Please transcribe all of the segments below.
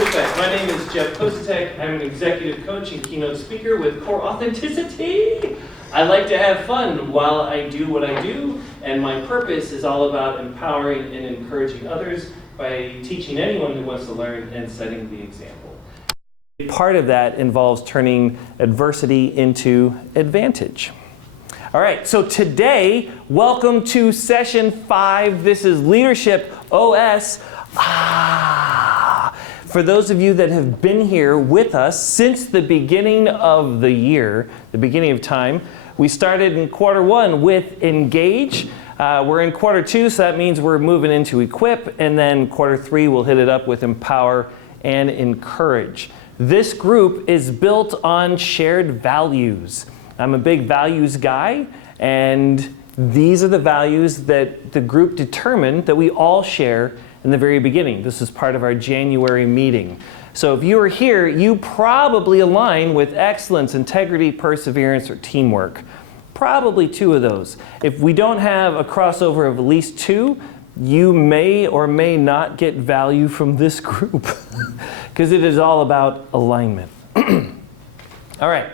quick fact. My name is Jeff Kosatek. I'm an executive coach and keynote speaker with Core Authenticity. I like to have fun while I do what I do, and my purpose is all about empowering and encouraging others by teaching anyone who wants to learn and setting the example. Part of that involves turning adversity into advantage. All right, so today, welcome to session 5. This is Leadership OS. For those of you that have been here with us since the beginning of the year, the beginning of time, we started in quarter 1 with Engage. We're in quarter 2, so that means we're moving into Equip, and then quarter 3 we'll hit it up with Empower and Encourage. This group is built on shared values. I'm a big values guy, and these are the values that the group determined that we all share in the very beginning. This is part of our January meeting. So if you are here, you probably align with excellence, integrity, perseverance, or teamwork. Probably 2 of those. If we don't have a crossover of at least 2, you may or may not get value from this group because it is all about alignment. All right.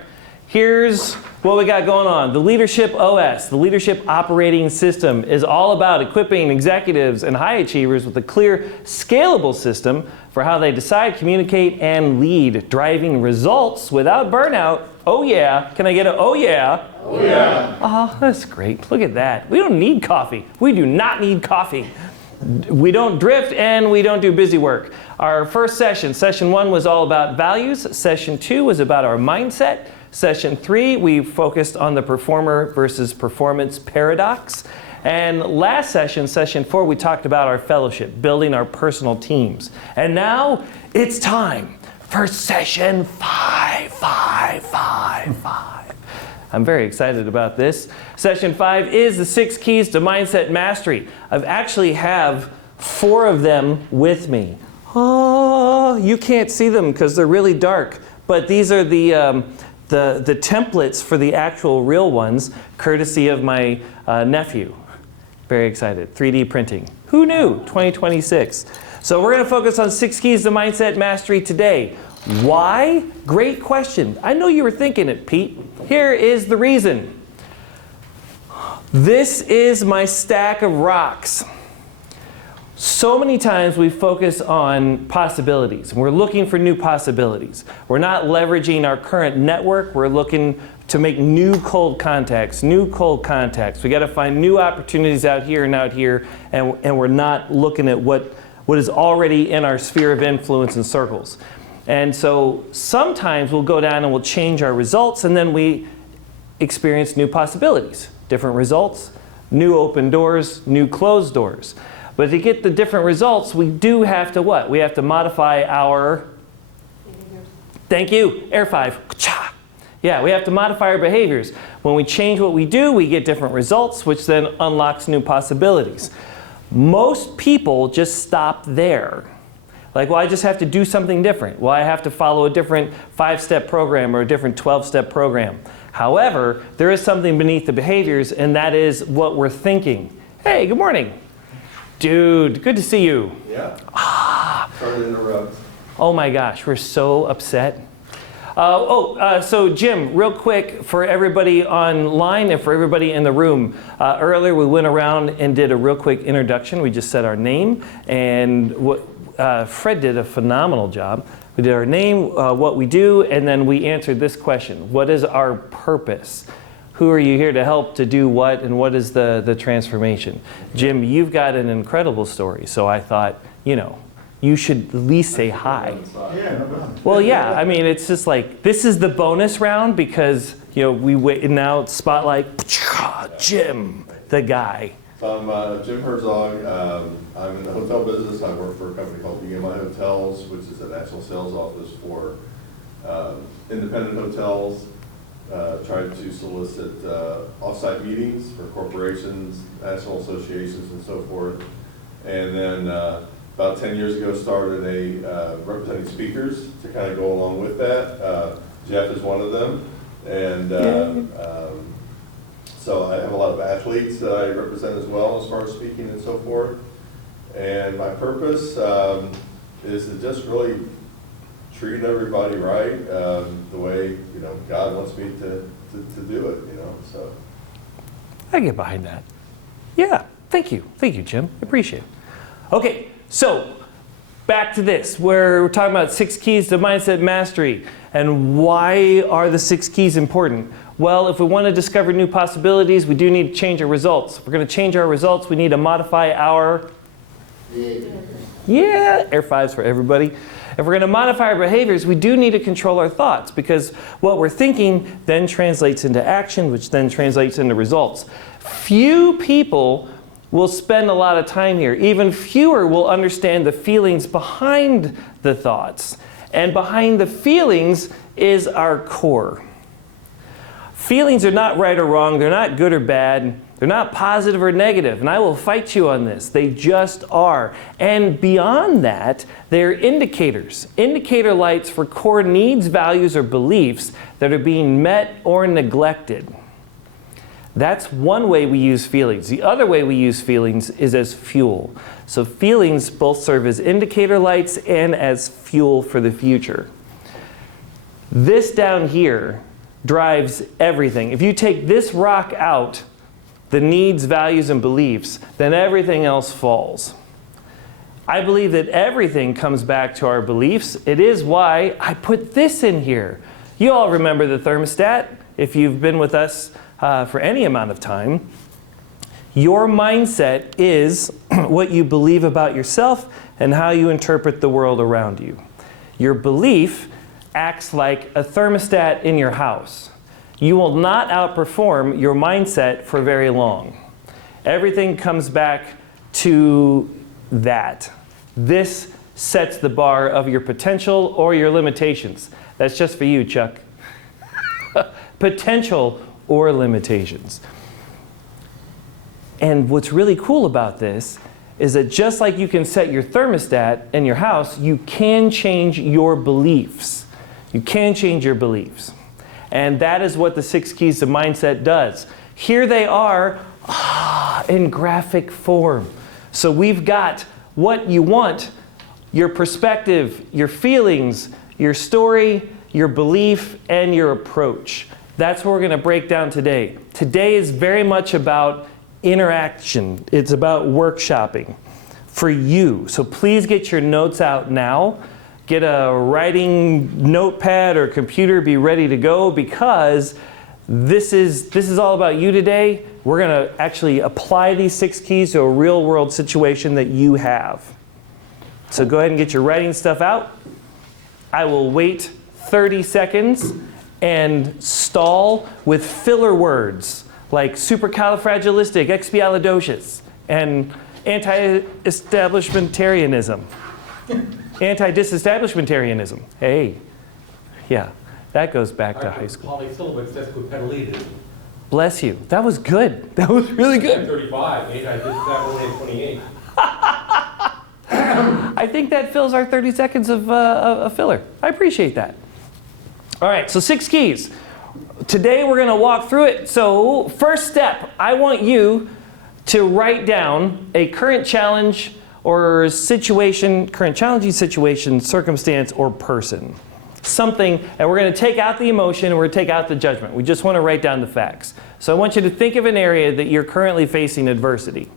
Here's what we got going on. The Leadership OS, the Leadership Operating System, is all about equipping executives and high achievers with a clear, scalable system for how they decide, communicate, and lead, driving results without burnout. Oh yeah. Can I get a oh yeah? Oh yeah. Oh, that's great. Look at that. We don't need coffee. We do not need coffee. We don't drift and we don't do busy work. Our first session, session 1, was all about values. Session 2 was about our mindset. Session 3, we focused on the performer versus performance paradox. And last session, session 4, we talked about our fellowship, building our personal teams. And now it's time for session 5. I'm very excited about this. Session 5 is the 6 keys to mindset mastery. I actually have 4 of them with me. Oh, you can't see them because they're really dark, but these are the templates for the actual real ones, courtesy of my nephew. Very excited. 3D printing. Who knew? 2026. So we're going to focus on 6 keys to mindset mastery today. Why? Great question. I know you were thinking it, Pete. Here is the reason. This is my stack of rocks. So many times we focus on possibilities, and we're looking for new possibilities. We're not leveraging our current network. We're looking to make new cold contacts. We got to find new opportunities out here, and we're not looking at what is already in our sphere of influence and circles. And so sometimes we'll go down and we'll change our results, and then we experience new possibilities, different results, new open doors, new closed doors. But to get the different results, we do have to what? We have to modify our behaviors. Thank you, Air 5. Yeah, we have to modify our behaviors. When we change what we do, we get different results, which then unlocks new possibilities. Most people just stop there. Like, well, I just have to do something different. Well, I have to follow a different 5-step program or a different 12-step program. However, there is something beneath the behaviors, and that is what we're thinking. Hey, good morning. Dude, good to see you. Yeah. Sorry to interrupt. Oh my gosh, we're so upset. So Jim, real quick for everybody online and for everybody in the room. Earlier we went around and did a real quick introduction. We just said our name, and Fred did a phenomenal job. We did our name, what we do, and then we answered this question. What is our purpose? Who are you here to help to do what, and what is the transformation? Jim, you've got an incredible story, so I thought, you should at least say hi. Well, yeah, I mean, it's just like, this is the bonus round because, we wait, and now it's spotlight, Jim, the guy. So I'm Jim Herzog. I'm in the hotel business. I work for a company called BMI Hotels, which is a national sales office for independent hotels. Tried to solicit offsite meetings for corporations, national associations, and so forth. And then about 10 years ago started a representing speakers to kind of go along with that. Jeff is one of them. And so I have a lot of athletes that I represent as well as far as speaking and so forth. And my purpose is to just really treating everybody right, the way, you know, God wants me to do it, you know, so. I get behind that. Yeah, thank you. Thank you, Jim. I appreciate it. Okay, so back to this, where we're talking about 6 keys to mindset mastery. And why are the 6 keys important? Well, if we want to discover new possibilities, we do need to change our results. If we're going to change our results, we need to modify our... Yeah, air fives for everybody. If we're going to modify our behaviors, we do need to control our thoughts, because what we're thinking then translates into action, which then translates into results. Few people will spend a lot of time here. Even fewer will understand the feelings behind the thoughts. And behind the feelings is our core. Feelings are not right or wrong. They're not good or bad. They're not positive or negative. And I will fight you on this. They just are. And beyond that, they're indicators. Indicator lights for core needs, values, or beliefs that are being met or neglected. That's one way we use feelings. The other way we use feelings is as fuel. So feelings both serve as indicator lights and as fuel for the future. This down here drives everything. If you take this rock out, the needs, values, and beliefs, then everything else falls. I believe that everything comes back to our beliefs. It is why I put this in here. You all remember the thermostat, if you've been with us for any amount of time. Your mindset is what you believe about yourself and how you interpret the world around you. Your belief acts like a thermostat in your house. You will not outperform your mindset for very long. Everything comes back to that. This sets the bar of your potential or your limitations. That's just for you, Chuck. Potential or limitations. And what's really cool about this is that just like you can set your thermostat in your house, you can change your beliefs. You can change your beliefs. And that is what the 6 keys to mindset does. Here they are in graphic form. So we've got what you want, your perspective, your feelings, your story, your belief, and your approach. That's what we're going to break down today. Today is very much about interaction. It's about workshopping for you. So please get your notes out now. Get a writing notepad or computer, be ready to go, because this is all about you today. We're going to actually apply these 6 keys to a real world situation that you have. So go ahead and get your writing stuff out. I will wait 30 seconds and stall with filler words like supercalifragilisticexpialidocious and anti-establishmentarianism. Anti-disestablishmentarianism. Hey, yeah, that goes back to high school. Polysyllable sesquipedalism. Bless you. That was good. That was really good. 35, anti-disestablishment 28. I think that fills our 30 seconds of filler. I appreciate that. All right, so 6 keys. Today we're going to walk through it. So first step, I want you to write down a current challenge or situation, current challenging situation, circumstance, or person. Something, and we're going to take out the emotion and we're going to take out the judgment. We just want to write down the facts. So I want you to think of an area that you're currently facing adversity.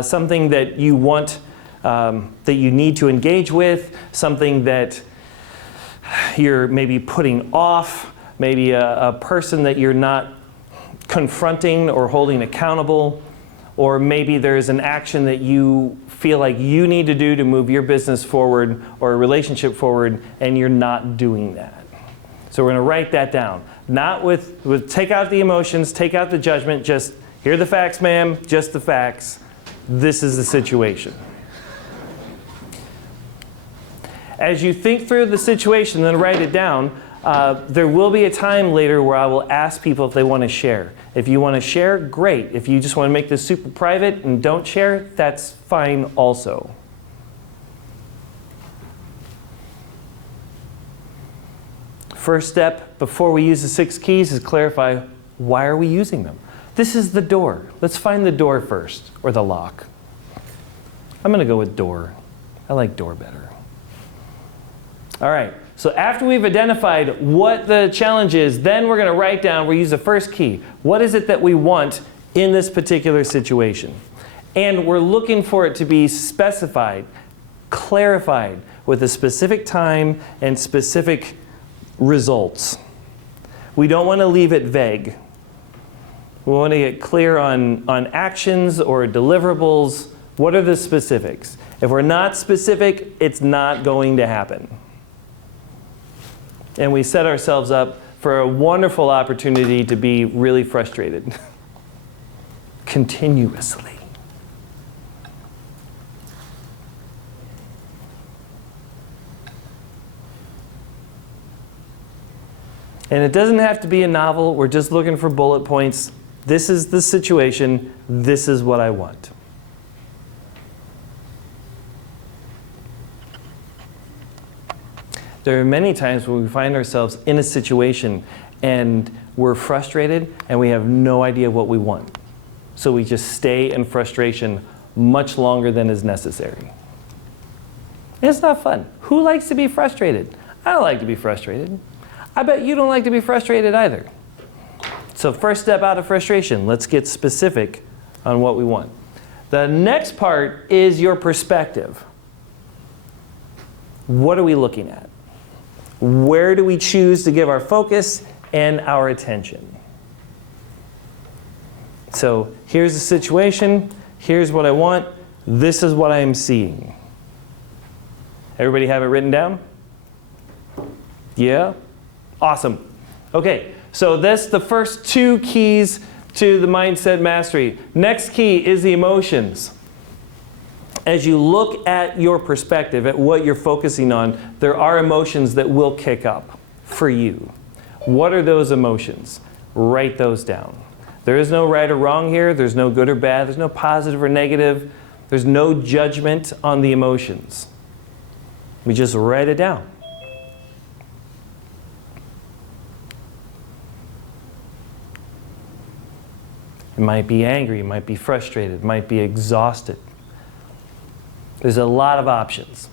Something that you want, that you need to engage with, something that you're maybe putting off, maybe a person that you're not confronting or holding accountable, or maybe there's an action that you feel like you need to do to move your business forward or a relationship forward, and you're not doing that. So we're going to write that down. Not with take out the emotions, take out the judgment, just here are the facts, ma'am, just the facts. This is the situation. As you think through the situation, then write it down. There will be a time later where I will ask people if they want to share. If you want to share, great. If you just want to make this super private and don't share, that's fine also. First step before we use the 6 keys is clarify, why are we using them? This is the door. Let's find the door first, or the lock. I'm going to go with door. I like door better. All right, So after we've identified what the challenge is, then we're going to write down, we'll use the first key. What is it that we want in this particular situation? And we're looking for it to be specified, clarified, with a specific time and specific results. We don't want to leave it vague. We want to get clear on actions or deliverables. What are the specifics? If we're not specific, it's not going to happen. And we set ourselves up for a wonderful opportunity to be really frustrated. Continuously. And it doesn't have to be a novel. We're just looking for bullet points. This is the situation. This is what I want. There are many times when we find ourselves in a situation and we're frustrated and we have no idea what we want. So we just stay in frustration much longer than is necessary. And it's not fun. Who likes to be frustrated? I don't like to be frustrated. I bet you don't like to be frustrated either. So first step out of frustration, let's get specific on what we want. The next part is your perspective. What are we looking at? Where do we choose to give our focus and our attention? So here's the situation, here's what I want, this is what I am seeing. Everybody have it written down? Yeah? Awesome. Okay, so that's the first two keys to the mindset mastery. Next key is the emotions. As you look at your perspective, at what you're focusing on, there are emotions that will kick up for you. What are those emotions? Write those down. There is no right or wrong here. There's no good or bad. There's no positive or negative. There's no judgment on the emotions. We just write it down. It might be angry, it might be frustrated, it might be exhausted. There's a lot of options.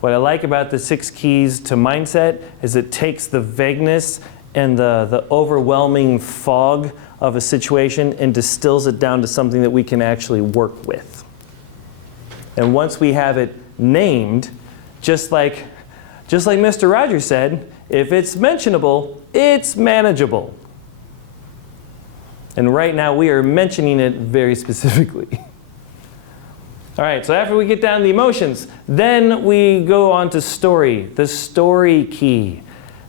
What I like about the 6 keys to mindset is it takes the vagueness and the overwhelming fog of a situation and distills it down to something that we can actually work with. And once we have it named, just like Mr. Rogers said, if it's mentionable, it's manageable. And right now we are mentioning it very specifically. All right, so after we get down to the emotions, then we go on to story, the story key.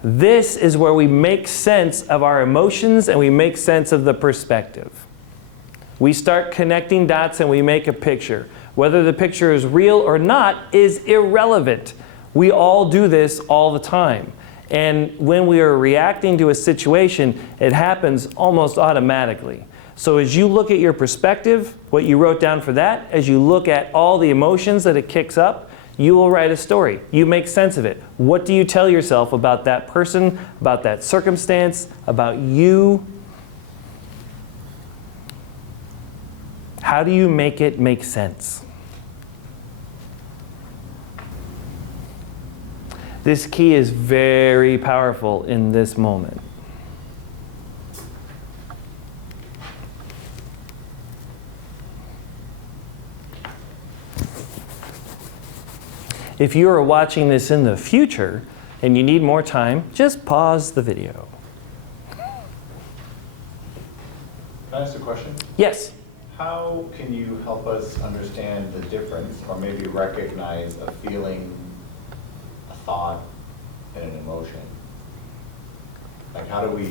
This is where we make sense of our emotions and we make sense of the perspective. We start connecting dots and we make a picture. Whether the picture is real or not is irrelevant. We all do this all the time. And when we are reacting to a situation, it happens almost automatically. So as you look at your perspective, what you wrote down for that, as you look at all the emotions that it kicks up, you will write a story. You make sense of it. What do you tell yourself about that person, about that circumstance, about you? How do you make it make sense? This key is very powerful in this moment. If you are watching this in the future and you need more time, just pause the video. Can I ask a question? Yes. How can you help us understand the difference or maybe recognize a feeling, a thought, and an emotion? Like how do we,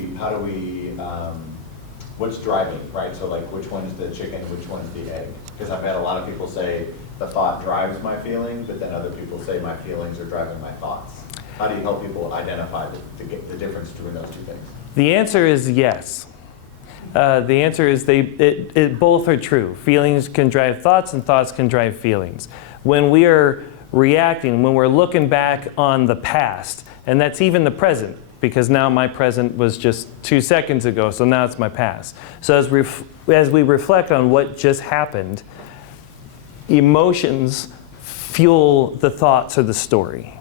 what's driving, right? So like which one is the chicken, which one is the egg? Because I've had a lot of people say the thought drives my feeling, but then other people say my feelings are driving my thoughts. How do you help people identify the difference between those two things? The answer is yes. The answer is both are true. Feelings can drive thoughts and thoughts can drive feelings. When we are reacting, when we're looking back on the past, and that's even the present, because now my present was just 2 seconds ago, so now it's my past. So as we reflect on what just happened, emotions fuel the thoughts or the story.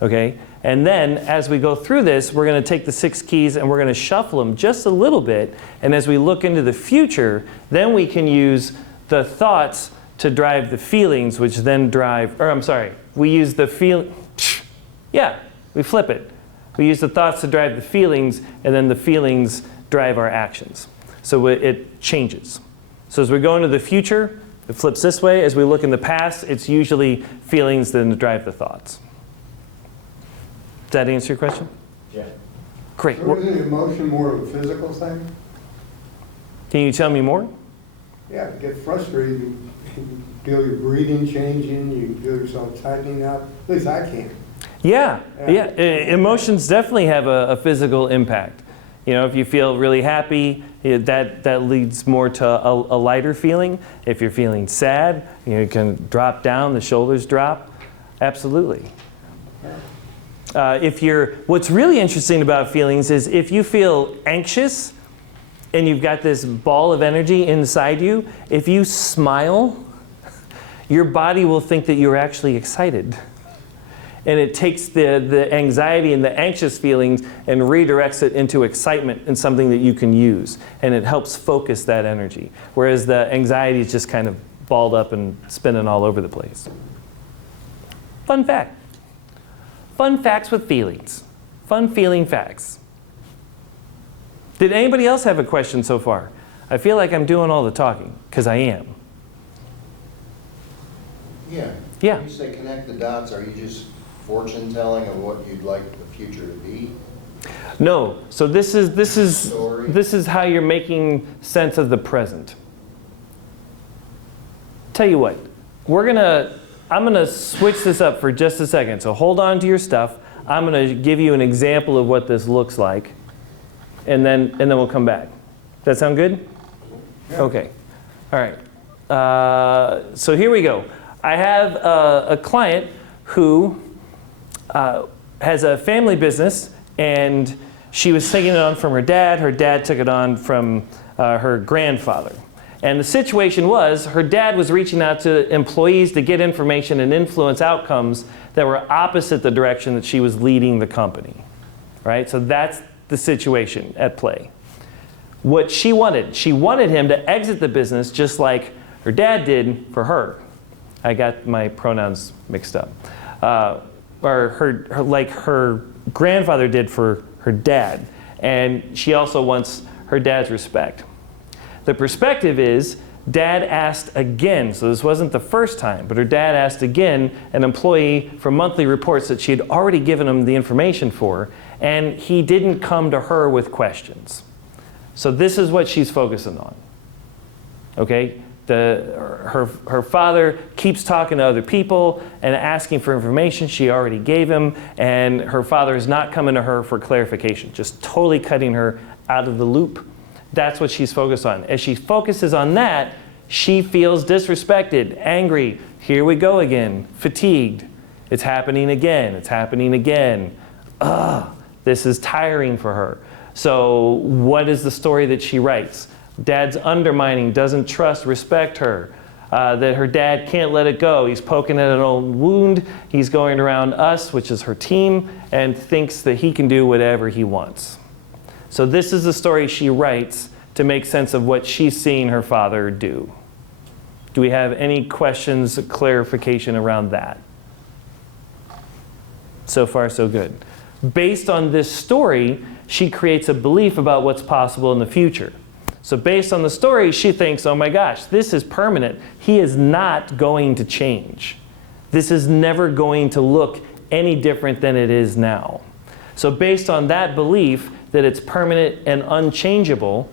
Okay? And then as we go through this, we're going to take the 6 keys and we're going to shuffle them just a little bit. And as we look into the future, then we can use the thoughts to drive the feelings, which then drive, or I'm sorry, we use the we flip it. We use the thoughts to drive the feelings, and then the feelings drive our actions. So it changes. So as we go into the future, it flips this way. As we look in the past, it's usually feelings that drive the thoughts. Does that answer your question? Yeah. Great. So isn't emotion more of a physical thing? Can you tell me more? Yeah, you get frustrated, you feel your breathing changing, you feel yourself tightening up. At least I can. Yeah. Emotions definitely have a physical impact. You know, if you feel really happy, that leads more to a lighter feeling. If you're feeling sad, you can drop down, the shoulders drop. Absolutely. What's really interesting about feelings is if you feel anxious and you've got this ball of energy inside you, if you smile, your body will think that you're actually excited. And it takes the anxiety and the anxious feelings and redirects it into excitement and something that you can use. And it helps focus that energy. Whereas the anxiety is just kind of balled up and spinning all over the place. Fun fact. Fun facts with feelings. Fun feeling facts. Did anybody else have a question so far? I feel like I'm doing all the talking, because I am. Yeah. Yeah. When you say connect the dots, are you just fortune telling of what you'd like the future to be? No. So this Story. is how you're making sense of the present. Tell you what, I'm gonna switch this up for just a second. So hold on to your stuff. I'm gonna give you an example of what this looks like, and then we'll come back. Does that sound good? Yeah. Okay. All right. So here we go. I have a client who has a family business, and she was taking it on from her dad. Her dad took it on from her grandfather. And the situation was, her dad was reaching out to employees to get information and influence outcomes that were opposite the direction that she was leading the company. Right? So that's the situation at play. What she wanted him to exit the business just like her dad did for her. I got my pronouns mixed up. Or like her grandfather did for her dad. And she also wants her dad's respect. The perspective is, dad asked again, so this wasn't the first time, but her dad asked again an employee for monthly reports that she had already given him the information for, and he didn't come to her with questions. So this is what she's focusing on. Okay? Her father keeps talking to other people and asking for information she already gave him, and her father is not coming to her for clarification, just totally cutting her out of the loop. That's what she's focused on. As she focuses on that, she feels disrespected, angry, here we go again, fatigued. It's happening again, it's happening again. This is tiring for her. So what is the story that she writes? Dad's undermining, doesn't trust, respect her. That her dad can't let it go. He's poking at an old wound. He's going around us, which is her team, and thinks that he can do whatever he wants. So this is the story she writes to make sense of what she's seeing her father do. Do we have any questions, clarification around that? So far, so good. Based on this story, she creates a belief about what's possible in the future. So based on the story, she thinks, oh my gosh, this is permanent. He is not going to change. This is never going to look any different than it is now. So based on that belief that it's permanent and unchangeable,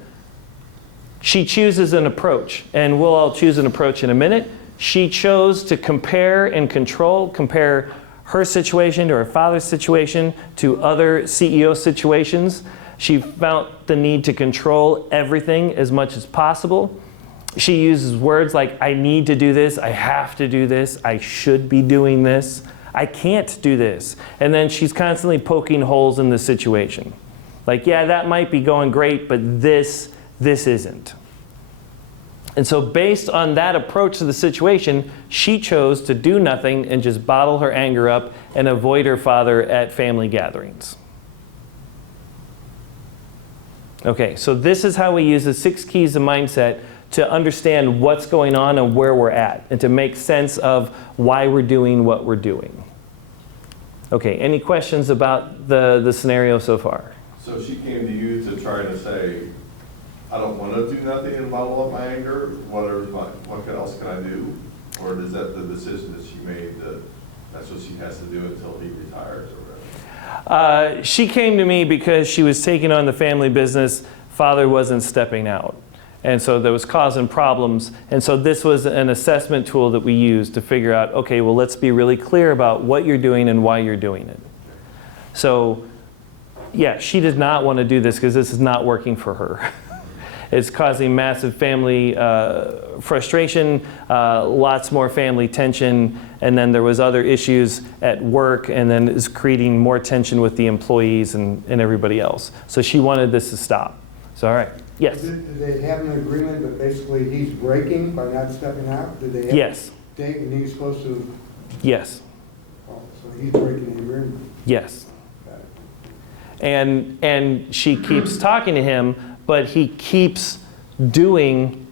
she chooses an approach. And we'll all choose an approach in a minute. She chose to compare and control, compare her situation to her father's situation to other CEO situations. She felt the need to control everything as much as possible. She uses words like, I need to do this, I have to do this, I should be doing this, I can't do this. And then she's constantly poking holes in the situation. Like, yeah, that might be going great, but this isn't. And so based on that approach to the situation, she chose to do nothing and just bottle her anger up and avoid her father at family gatherings. Okay, so this is how we use the 6 keys of mindset to understand what's going on and where we're at, and to make sense of why we're doing what we're doing. Okay, any questions about the scenario so far? So she came to you to try to say, I don't want to do nothing and bottle up my anger, what else can I do? Or is that the decision that she made, that that's what she has to do until he retires or whatever? She came to me because she was taking on the family business. Father wasn't stepping out. And so that was causing problems. And so this was an assessment tool that we used to figure out, okay, well, let's be really clear about what you're doing and why you're doing it. So, yeah, she did not want to do this because this is not working for her. It's causing massive family frustration, lots more family tension, and then there was other issues at work, and then it's creating more tension with the employees and everybody else. So she wanted this to stop. So, all right. Yes? Did they have an agreement, but basically he's breaking by not stepping out? Did they have Yes. a date and he's supposed to, Yes. oh, so he's breaking the agreement? Yes. Got it. And she keeps talking to him, but he keeps doing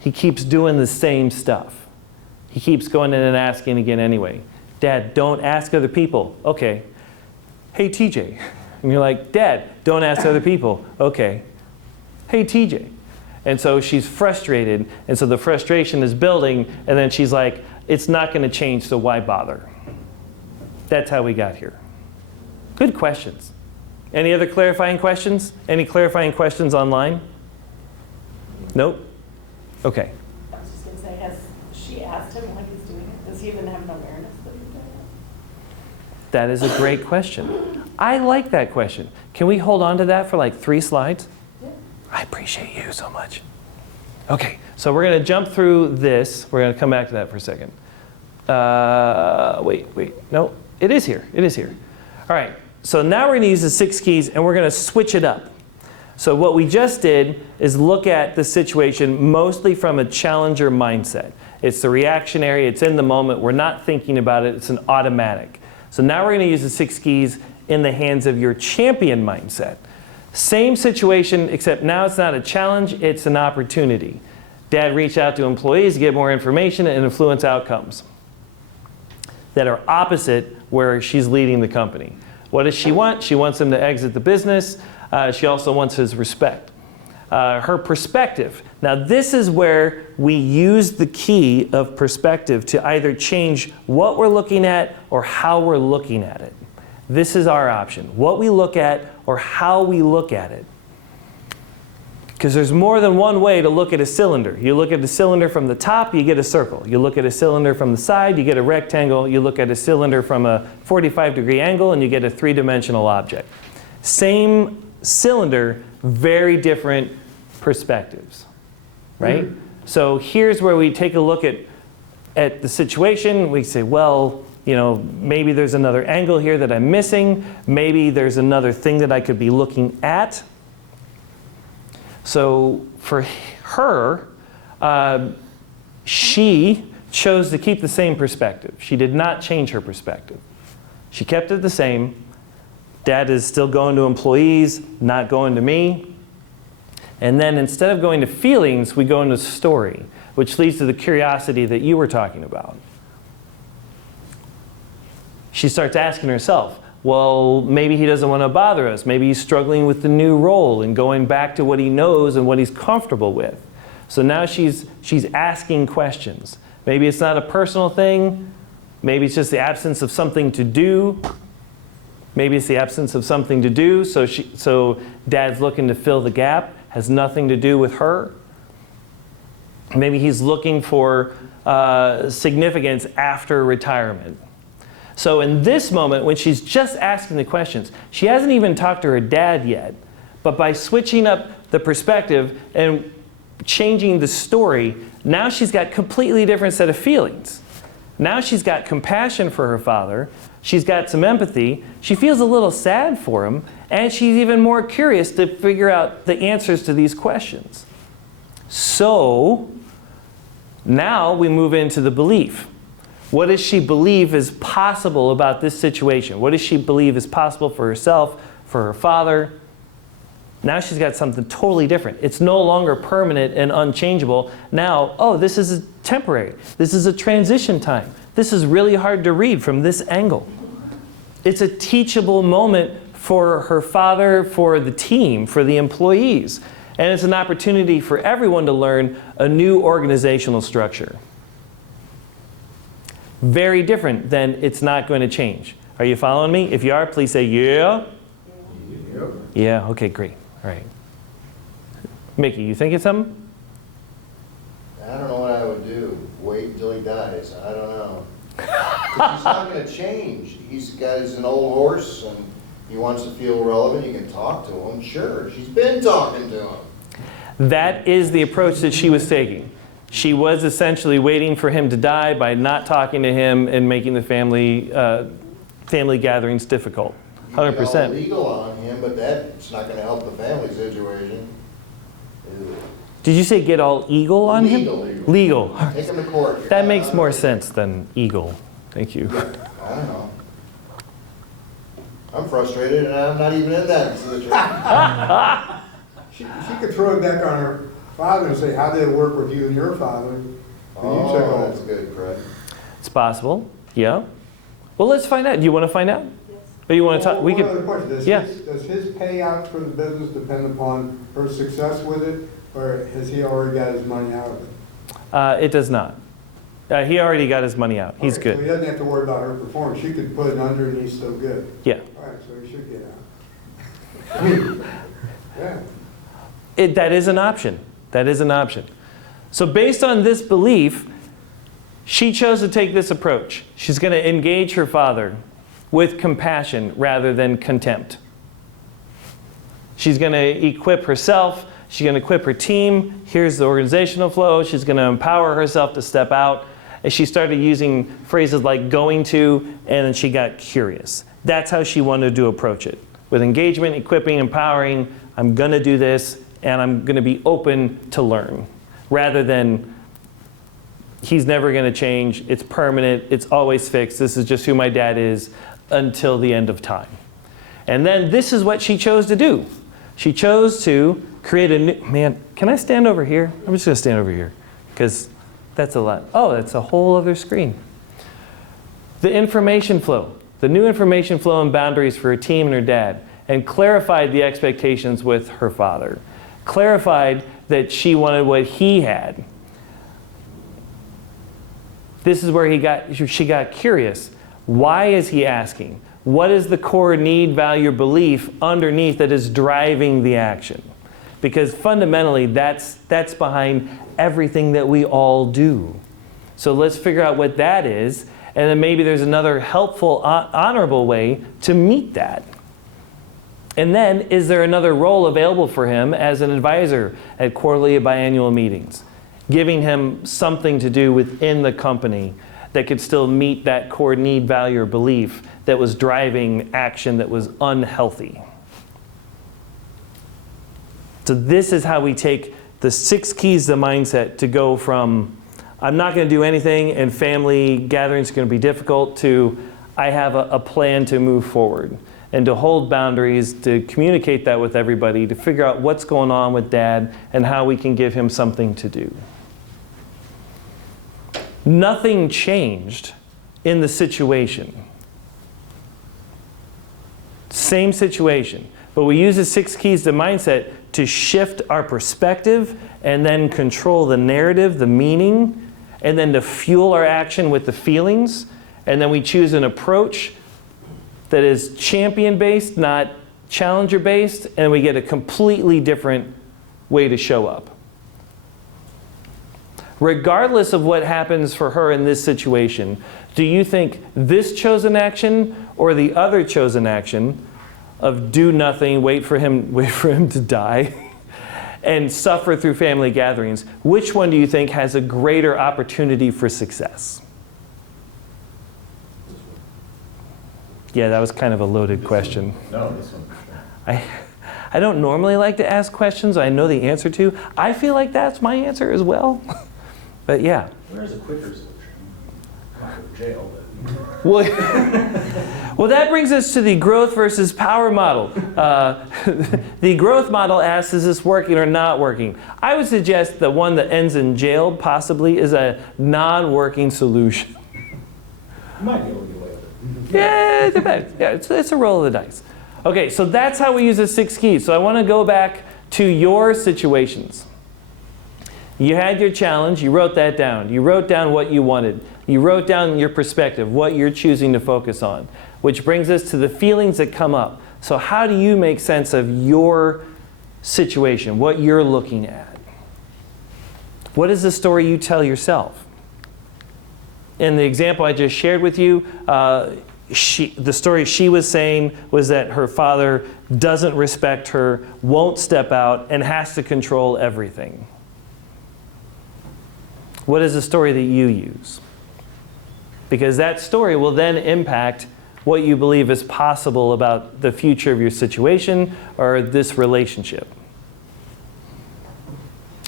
the same stuff. He keeps going in and asking again anyway. Dad, don't ask other people. Okay. Hey, TJ. And you're like, Dad, don't ask other people. Okay. Hey, TJ. And so she's frustrated, and so the frustration is building, and then she's like, it's not going to change, so why bother? That's how we got here. Good questions. Any other clarifying questions? Any clarifying questions online? Nope? Okay. I was just going to say, has she asked him why he's doing it? Does he even have an awareness that he's doing it? That is a great question. I like that question. Can we hold on to that for like 3 slides? Yeah. I appreciate you so much. Okay, so we're going to jump through this. We're going to come back to that for a second. Wait. No, it is here. It is here. All right, so now we're going to use the 6 keys, and we're going to switch it up. So what we just did is look at the situation mostly from a challenger mindset. It's the reactionary. It's in the moment. We're not thinking about it. It's an automatic. So now we're going to use the 6 keys in the hands of your champion mindset. Same situation, except now it's not a challenge, it's an opportunity. Dad reached out to employees to get more information and influence outcomes that are opposite where she's leading the company. What does she want? She wants him to exit the business. She also wants his respect. Her perspective. Now this is where we use the key of perspective to either change what we're looking at or how we're looking at it. This is our option. What we look at or how we look at it. Because there's more than one way to look at a cylinder. You look at the cylinder from the top, you get a circle. You look at a cylinder from the side, you get a rectangle. You look at a cylinder from a 45-degree angle, and you get a 3-dimensional object. Same cylinder, very different perspectives, right? So here's where we take a look at the situation. We say, well, you know, maybe there's another angle here that I'm missing. Maybe there's another thing that I could be looking at. So for her, she chose to keep the same perspective. She did not change her perspective. She kept it the same. Dad is still going to employees, not going to me. And then instead of going to feelings, we go into story, which leads to the curiosity that you were talking about. She starts asking herself, well, maybe he doesn't want to bother us. Maybe he's struggling with the new role and going back to what he knows and what he's comfortable with. So now she's asking questions. Maybe it's not a personal thing. Maybe it's just the absence of something to do. Maybe it's the absence of something to do, so Dad's looking to fill the gap. Has nothing to do with her. Maybe he's looking for significance after retirement. So in this moment, when she's just asking the questions, she hasn't even talked to her dad yet. But by switching up the perspective and changing the story, now she's got a completely different set of feelings. Now she's got compassion for her father. She's got some empathy. She feels a little sad for him. And she's even more curious to figure out the answers to these questions. So Now we move into the belief. What does she believe is possible about this situation? What does she believe is possible for herself, for her father? Now she's got something totally different. It's no longer permanent and unchangeable. Now, oh, this is temporary. This is a transition time. This is really hard to read from this angle. It's a teachable moment for her father, for the team, for the employees. And it's an opportunity for everyone to learn a new organizational structure. Very different than it's not going to change. Are you following me? If you are, please say yeah. Yep. Yeah, okay, great. All right. Mickey, you thinking something? I don't know what I would do. Wait until he dies. I don't know. 'Cause he's not gonna change. He's an old horse and he wants to feel relevant. You can talk to him. Sure, she's been talking to him. That is the approach that she was taking. She was essentially waiting for him to die by not talking to him and making the family gatherings difficult. You get all 100%. legal on him, but that's not gonna help the family situation. Did you say get all eagle on him? Legal. Legal. Take him to court. That makes more sense than eagle. Thank you. I don't know. I'm frustrated and I'm not even in that situation. She could throw it back on her father and say, how did it work with you and your father? And you took Oh, that's over. good, Craig. It's possible. Yeah. Well, let's find out. Do you want to find out? Or you want to talk? We One could. other question. Does Yeah. his payout for the business depend upon her success with it, or has he already got his money out of it? It does not. He already got his money out. He's Okay, So he good. doesn't have to worry about her performance. She could put it under and he's still good. Yeah. All right, so he should get out. I mean, yeah. That is an option. That is an option. So based on this belief, she chose to take this approach. She's going to engage her father with compassion rather than contempt. She's going to equip herself. She's going to equip her team. Here's the organizational flow. She's going to empower herself to step out. And she started using phrases like going to, and then she got curious. That's how she wanted to approach it. With engagement, equipping, empowering, I'm going to do this, and I'm going to be open to learn. Rather than, he's never going to change, it's permanent, it's always fixed, this is just who my dad is until the end of time. And then this is what she chose to do. She chose to create a new, man, can I stand over here? I'm just going to stand over here, because that's a lot. Oh, that's a whole other screen. The information flow, the new information flow and boundaries for her team and her dad, and clarified the expectations with her father. Clarified that she wanted what he had. This is where she got curious. Why is he asking? What is the core need, value, belief underneath that is driving the action? Because fundamentally, that's behind everything that we all do. So let's figure out what that is, and then maybe there's another helpful, honorable way to meet that. And then, is there another role available for him as an advisor at quarterly and biannual meetings? Giving him something to do within the company that could still meet that core need, value, or belief that was driving action that was unhealthy. So this is how we take the 6 keys to mindset to go from, I'm not going to do anything and family gatherings are going to be difficult, to I have a plan to move forward. And to hold boundaries, to communicate that with everybody, to figure out what's going on with dad and how we can give him something to do. Nothing changed in the situation. Same situation. But we use the 6 keys to mindset to shift our perspective and then control the narrative, the meaning, and then to fuel our action with the feelings. And then we choose an approach that is champion-based, not challenger-based, and we get a completely different way to show up. Regardless of what happens for her in this situation, do you think this chosen action or the other chosen action of do nothing, wait for him to die, and suffer through family gatherings, which one do you think has a greater opportunity for success? Yeah, that was kind of a loaded question. No, this one for sure. I don't normally like to ask questions I know the answer to. I feel like that's my answer as well. But yeah. Where's a quicker solution? Not go to jail, but. Well, well, that brings us to the growth versus power model. The growth model asks, is this working or not working? I would suggest the one that ends in jail possibly is a non-working solution. You might be able to get away with it. Yeah, it depends. Yeah, it's a roll of the dice. Okay, so that's how we use the 6 keys. So I want to go back to your situations. You had your challenge, you wrote that down. You wrote down what you wanted. You wrote down your perspective, what you're choosing to focus on, which brings us to the feelings that come up. So how do you make sense of your situation, what you're looking at? What is the story you tell yourself? In the example I just shared with you, the story she was saying was that her father doesn't respect her, won't step out, and has to control everything. What is the story that you use? Because that story will then impact what you believe is possible about the future of your situation or this relationship.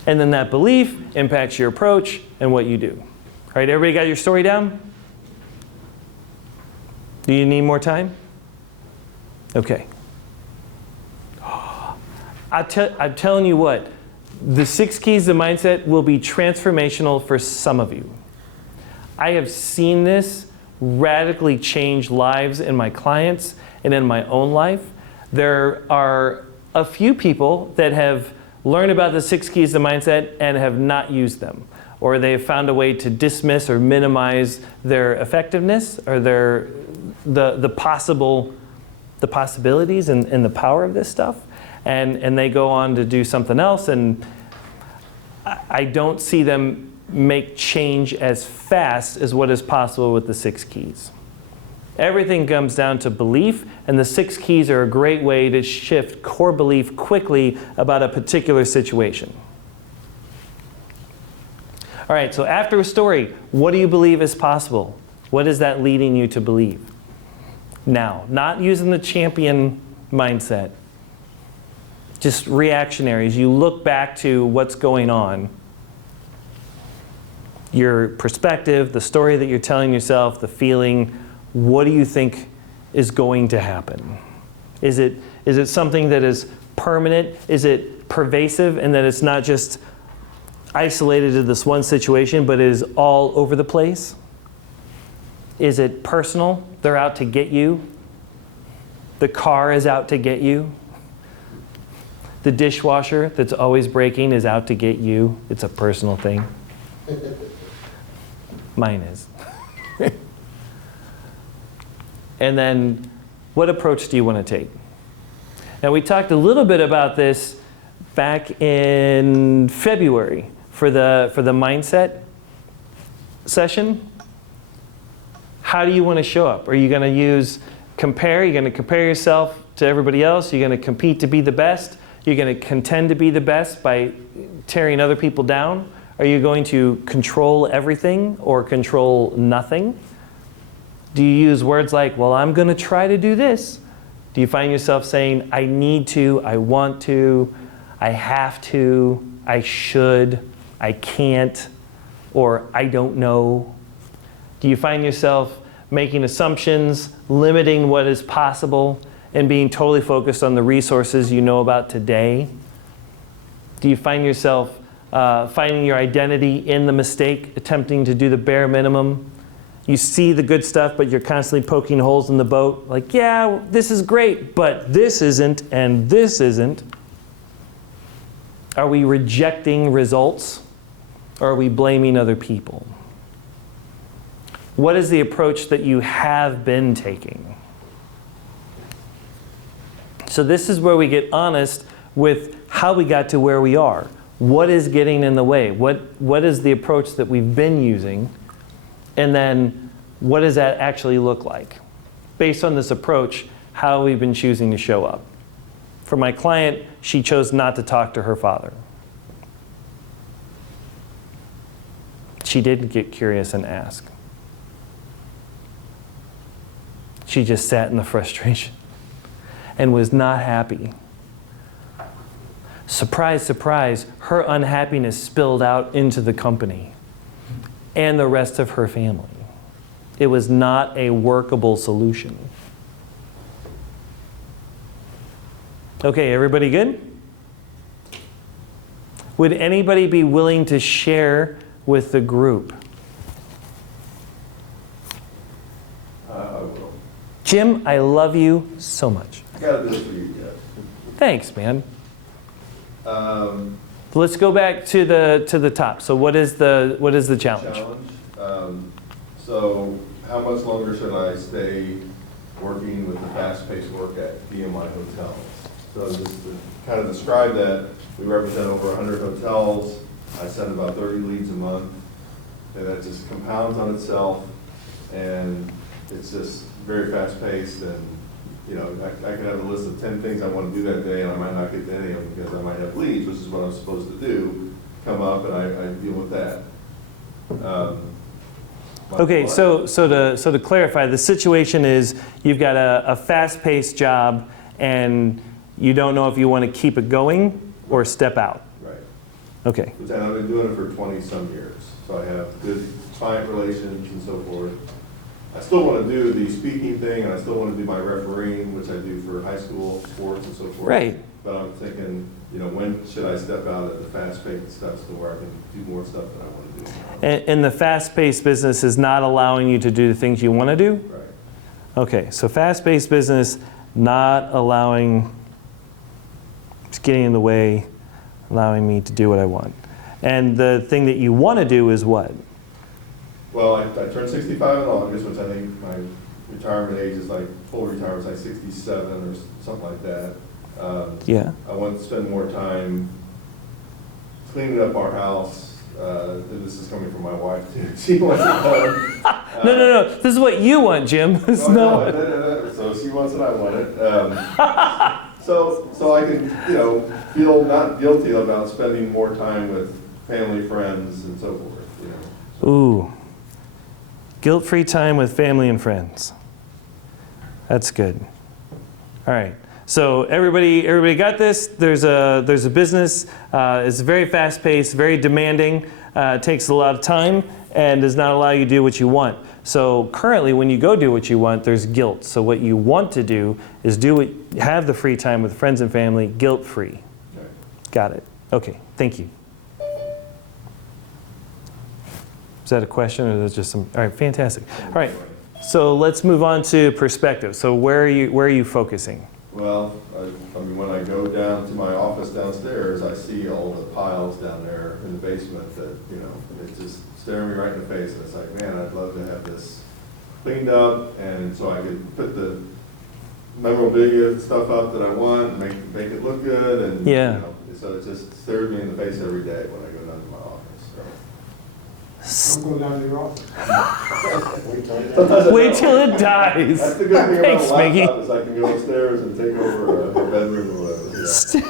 And then that belief impacts your approach and what you do. All right, everybody got your story down? Do you need more time? Okay. I'm telling you what, the 6 keys of mindset will be transformational for some of you. I have seen this radically change lives in my clients and in my own life. There are a few people that have learned about the 6 keys of mindset and have not used them, or they have found a way to dismiss or minimize their effectiveness or the possibilities and the power of this stuff, and they go on to do something else, and I don't see them make change as fast as what is possible with the 6 keys. Everything comes down to belief, and the 6 keys are a great way to shift core belief quickly about a particular situation. All right, so after a story, what do you believe is possible? What is that leading you to believe? Now, not using the champion mindset, just reactionaries. You look back to what's going on. Your perspective, the story that you're telling yourself, the feeling, what do you think is going to happen? Is it something that is permanent? Is it pervasive and that it's not just isolated to this one situation, but is all over the place? Is it personal? They're out to get you. The car is out to get you. The dishwasher that's always breaking is out to get you. It's a personal thing. Mine is. And then, what approach do you want to take? Now, we talked a little bit about this back in February for the mindset session. How do you want to show up? Are you going to compare? Are you going to compare yourself to everybody else? Are you going to compete to be the best? You're going to contend to be the best by tearing other people down? Are you going to control everything or control nothing? Do you use words like, well, I'm going to try to do this? Do you find yourself saying, I need to, I want to, I have to, I should, I can't, or I don't know? Do you find yourself making assumptions, limiting what is possible, and being totally focused on the resources you know about today? Do you find yourself finding your identity in the mistake, attempting to do the bare minimum? You see the good stuff, but you're constantly poking holes in the boat. Like, yeah, this is great, but this isn't, and this isn't. Are we rejecting results, or are we blaming other people? What is the approach that you have been taking? So this is where we get honest with how we got to where we are. What is getting in the way? What is the approach that we've been using? And then what does that actually look like? Based on this approach, how we've been choosing to show up. For my client, she chose not to talk to her father. She didn't get curious and ask. She just sat in the frustration and was not happy. Surprise, surprise, her unhappiness spilled out into the company. and the rest of her family. It was not a workable solution. Okay, everybody good? Would anybody be willing to share with the group? I will. Jim, I love you so much. I gotta do it for you, guys. Thanks, man. Let's go back to the top. So what is the challenge? So how much longer should I stay working with the fast-paced work at BMI Hotels? So just to kind of describe that, we represent over 100 hotels. I send about 30 leads a month, and that just compounds on itself, and it's just very fast-paced, and you know, I could have a list of 10 things I want to do that day, and I might not get to any of them because I might have leads, which is what I'm supposed to do, come up, and I deal with that. Okay, so to clarify, the situation is you've got a fast-paced job, and you don't know if you want to keep it going or step out. Right. Okay. And I've been doing it for 20-some years, so I have good client relations and so forth. I still want to do the speaking thing, and I still want to do my refereeing, which I do for high school sports and so forth. Right. But I'm thinking, you know, when should I step out of the fast-paced stuff to where I can do more stuff that I want to do? And the fast-paced business is not allowing you to do the things you want to do? Right. Okay, so fast-paced business, not allowing, just getting in the way, allowing me to do what I want. And the thing that you want to do is what? Well, I turned 65 in August, which I think my retirement age is like, full retirement is like 67 or something like that. Yeah. I want to spend more time cleaning up our house. And this is coming from my wife too. She wants it done. No. This is what you want, Jim. It's No, not. so she wants it, I want it. So I can, you know, feel not guilty about spending more time with family, friends, and so forth. You know. Ooh. Guilt-free time with family and friends. That's good. All right. So everybody got this. There's a business. It's very fast-paced, very demanding. Takes a lot of time and does not allow you to do what you want. So currently, when you go do what you want, there's guilt. So what you want to do is have the free time with friends and family, guilt-free. Okay. Got it. Okay. Thank you. Is that a question, or is that just some? All right, fantastic. All right, so let's move on to perspective. So where are you focusing? Well, I mean, when I go down to my office downstairs, I see all the piles down there in the basement that, you know, it's just staring me right in the face, and it's like, man, I'd love to have this cleaned up, and so I could put the memorabilia stuff up that I want, make it look good, and Yeah. you know, so it just stares me in the face every day when I go down to my office. So. Don't go down to your office. Sometimes I Wait don't. till it dies. That's the good thing about Thanks, a laptop Mickey. is I can go upstairs and take over a bedroom or whatever. Yeah.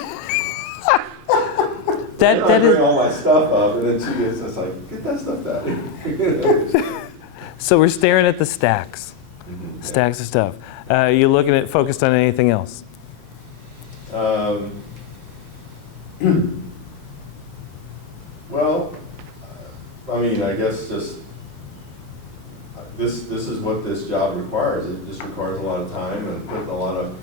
I That bring is. all my stuff up, and then she is just like, get that stuff down. So we're staring at the stacks, stacks of stuff. You looking at focused on anything else? Well, I mean, I guess just this is what this job requires. It just requires a lot of time and putting a lot of,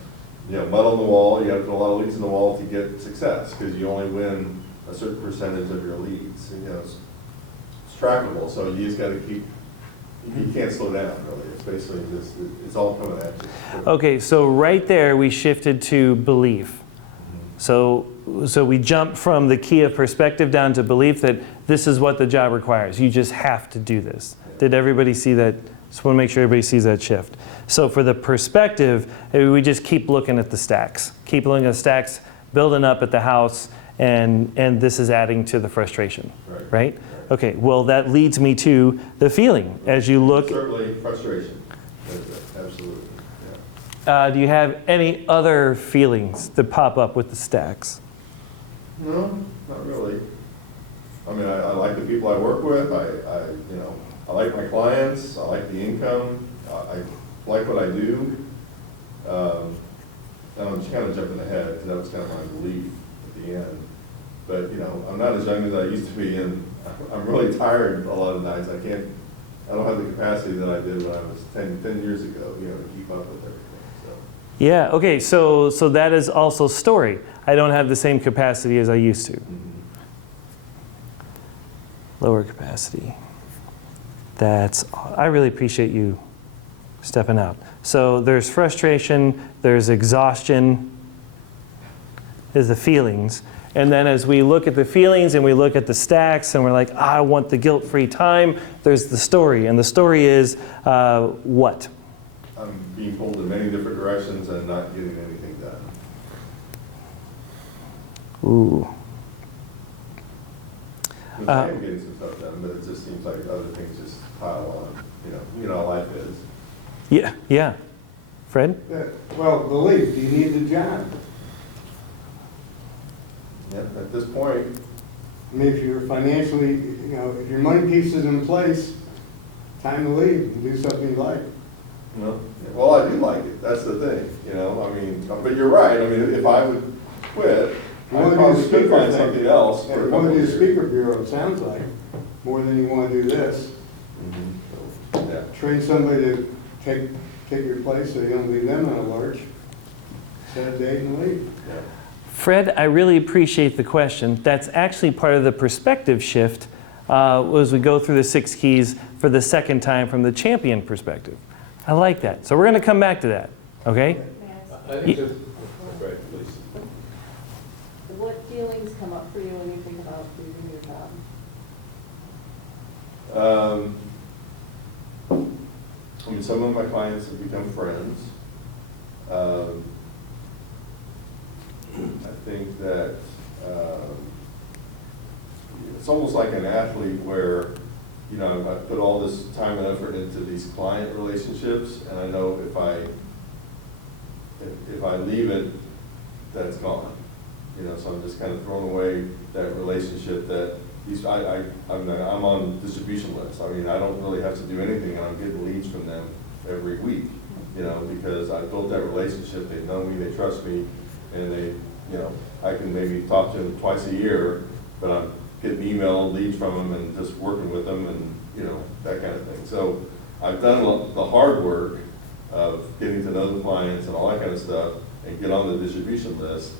you know, mud on the wall. You have to put a lot of leads in the wall to get success, because you only win a certain percentage of your leads. You know, it's trackable, so you just got to keep. You can't slow down, really. It's basically just, it's all coming at you. Okay, so right there we shifted to belief. So we jumped from the key of perspective down to belief that this is what the job requires. You just have to do this. Did everybody see that? Just want to make sure everybody sees that shift. So for the perspective, we just keep looking at the stacks. Keep looking at the stacks, building up at the house, and this is adding to the frustration, right? Okay, well that leads me to the feeling as you look. Certainly frustration. Absolutely. Yeah. Do you have any other feelings that pop up with the stacks? No, not really. I mean, I like the people I work with. I like my clients. I like the income. I like what I do. And I'm just kind of jumping ahead because that was kind of my belief at the end. But, you know, I'm not as young as I used to be, and I'm really tired a lot of nights. I don't have the capacity that I did when I was 10 years ago, you know, to keep up with everything, so. Yeah, okay, so that is also story. I don't have the same capacity as I used to. Lower capacity. I really appreciate you stepping out. So there's frustration, there's exhaustion, there's the feelings. And then as we look at the feelings and we look at the stacks and we're like, I want the guilt-free time, there's the story. And the story is what? I'm being pulled in many different directions and not getting anything done. Ooh. I am getting some stuff done, but it just seems like other things just pile on, you know how life is. Yeah, yeah. Fred? Yeah, well, believe, do you need the job? Yep, at this point, I mean, if you're financially, you know, if your money piece is in place, time to leave and do something you like. you know, well, I do like it, that's the thing, you know, I mean, but you're right, I mean, if I would quit, You I wanna do probably the could speaker find thing. something else Yeah, for a you couple want of to do years. speaker bureau, it sounds like, more than you want to do this. So, yeah. Train somebody to take your place so you don't leave them in a lurch. Set a date and leave. Yeah. Fred, I really appreciate the question. That's actually part of the perspective shift as we go through the 6 keys for the second time from the champion perspective. I like that. So we're going to come back to that, okay? May I ask- I think there's, right, please. What feelings come up for you when you think about leaving your job? I mean, some of my clients have become friends. I think that it's almost like an athlete where, you know, I put all this time and effort into these client relationships, and I know if I leave it, that's gone. You know, so I'm just kind of throwing away that relationship that I'm on distribution lists. I mean, I don't really have to do anything, and I'm getting leads from them every week, you know, because I built that relationship. They know me, they trust me, and they, you know, I can maybe talk to them twice a year, but I'm getting email leads from them and just working with them and, you know, that kind of thing. So I've done the hard work of getting to know the clients and all that kind of stuff and get on the distribution list.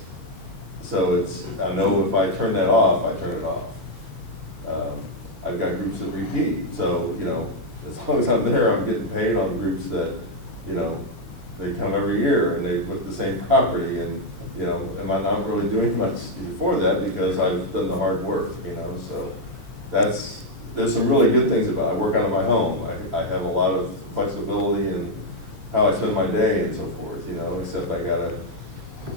So I know if I turn that off, I turn it off. I've got groups that repeat, so, you know, as long as I'm there, I'm getting paid on groups that, you know, they come every year and they look the same property, and, you know, am I not really doing much before that because I've done the hard work, you know, so there's some really good things about it. I work out of my home. I have a lot of flexibility in how I spend my day and so forth, you know, except I gotta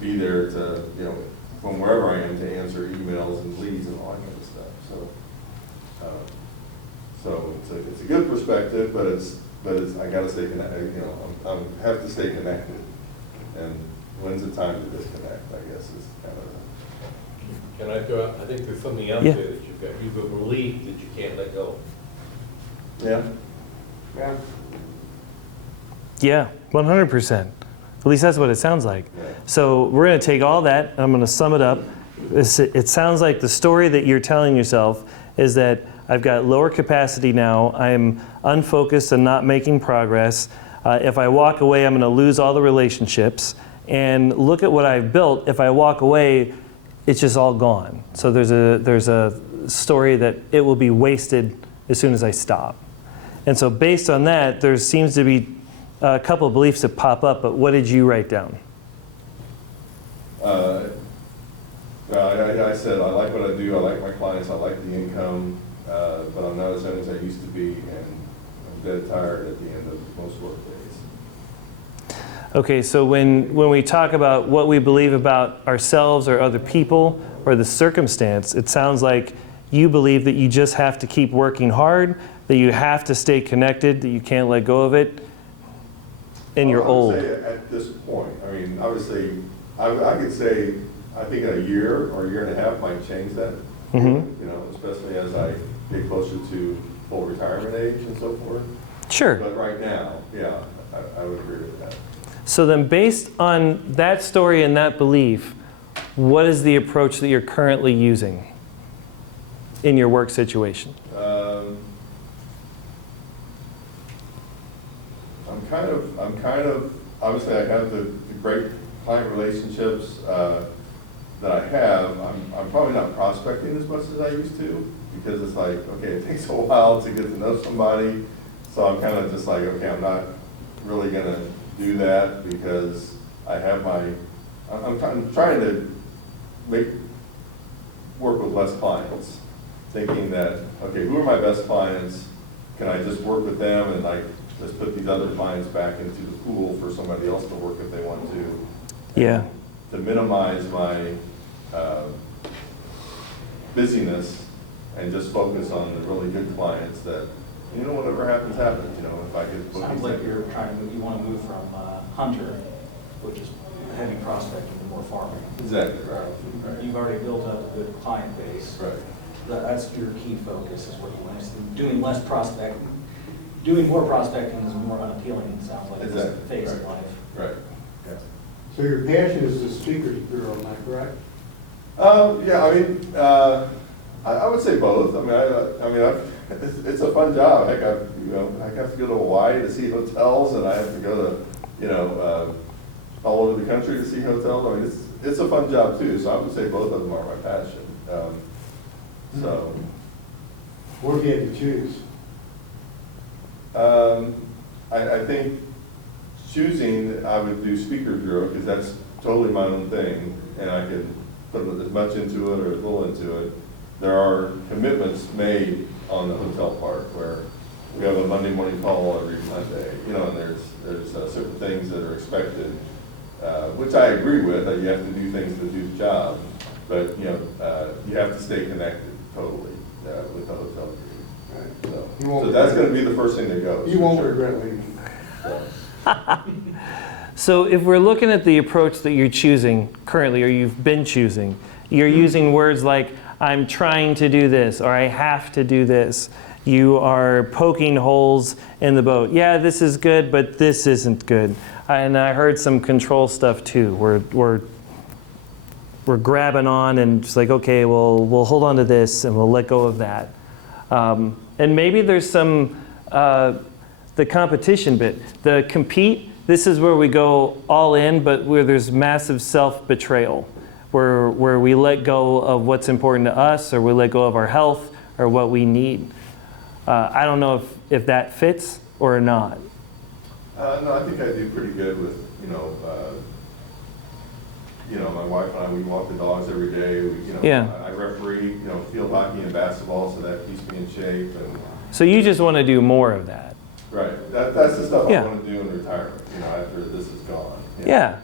be there to, you know, from wherever I am to answer emails and leads and all that kind of stuff. So it's a good perspective, but I gotta stay connected. You know, I have to stay connected. And when's the time to disconnect? I guess is kind of. Can I throw out, I think there's something else Yeah. there that you've got, you've a belief that you can't let go. Yeah. Yeah. Yeah, 100%. At least that's what it sounds like. Yeah. So we're going to take all that, and I'm going to sum it up. It sounds like the story that you're telling yourself is that I've got lower capacity now, I'm unfocused and not making progress. If I walk away, I'm going to lose all the relationships. And look at what I've built. If I walk away, it's just all gone. So there's a story that it will be wasted as soon as I stop. And so based on that, there seems to be a couple of beliefs that pop up, but what did you write down? I said I like what I do. I like my clients. I like the income, but I'm not as young as I used to be, and I'm dead tired at the end of most work days. Okay, so when we talk about what we believe about ourselves or other people or the circumstance, it sounds like you believe that you just have to keep working hard, that you have to stay connected, that you can't let go of it, and you're I would old. say at this point, I mean, obviously, I could say, I think a year or a year and a half might change that. Mhm. You know, especially as I get closer to full retirement age and so forth. Sure. But right now, yeah, I would agree with that. So then based on that story and that belief, what is the approach that you're currently using? in your work situation? I'm kind of, obviously I have the great client relationships that I have. I'm probably not prospecting as much as I used to, because it's like, okay, it takes a while to get to know somebody. So I'm kind of just like, okay, I'm not really gonna do that because I have I'm trying to work with less clients, thinking that, okay, who are my best clients? Can I just work with them and like, let's put these other clients back into the pool for somebody else to work if they want to. Yeah. To minimize my busyness and just focus on the really good clients that, whatever happens, happens, if I get bookings. Sounds like you're trying to, you want to move from hunter, which is heavy prospecting, to more farming. Exactly, right. You've already built up a good client base. Right. That's your key focus, is what you want. Doing less prospecting, doing more prospecting is more unappealing, it sounds like, in this Exactly. phase Right. of life. Right. Yeah. So your passion is the speakers bureau, am I correct? Yeah, I would say both. It's a fun job. Heck, I have to go to Hawaii to see hotels, and I have to go to, all over the country to see hotels. It's a fun job too. So I would say both of them are my passion. So. What if you had to choose? I think choosing, I would do speaker bureau because that's totally my own thing, and I can put as much into it or as little into it. There are commitments made on the hotel part where we have a Monday morning call every Monday, and there's certain things that are expected, which I agree with, that you have to do things to do the job, but you have to stay connected totally with the hotel group. So that's going to be the first thing that goes. You won't for sure. regret leaving. So if we're looking at the approach that you're choosing currently, or you've been choosing, you're using words like, I'm trying to do this, or I have to do this. You are poking holes in the boat. Yeah, this is good, but this isn't good. And I heard some control stuff too. We're grabbing on and just like, okay, we'll hold on to this and we'll let go of that. And maybe there's some, the competition bit. The compete, this is where we go all in, but where there's massive self-betrayal, where we let go of what's important to us, or we let go of our health, or what we need. I don't know if that fits or not. No, I think I do pretty good with, my wife and I, we walk the dogs every day. Yeah. I referee, field hockey and basketball, so that keeps me in shape. And So you just want to do more of that. right, that's the stuff Yeah. I want to do in retirement. After this is gone. Yeah.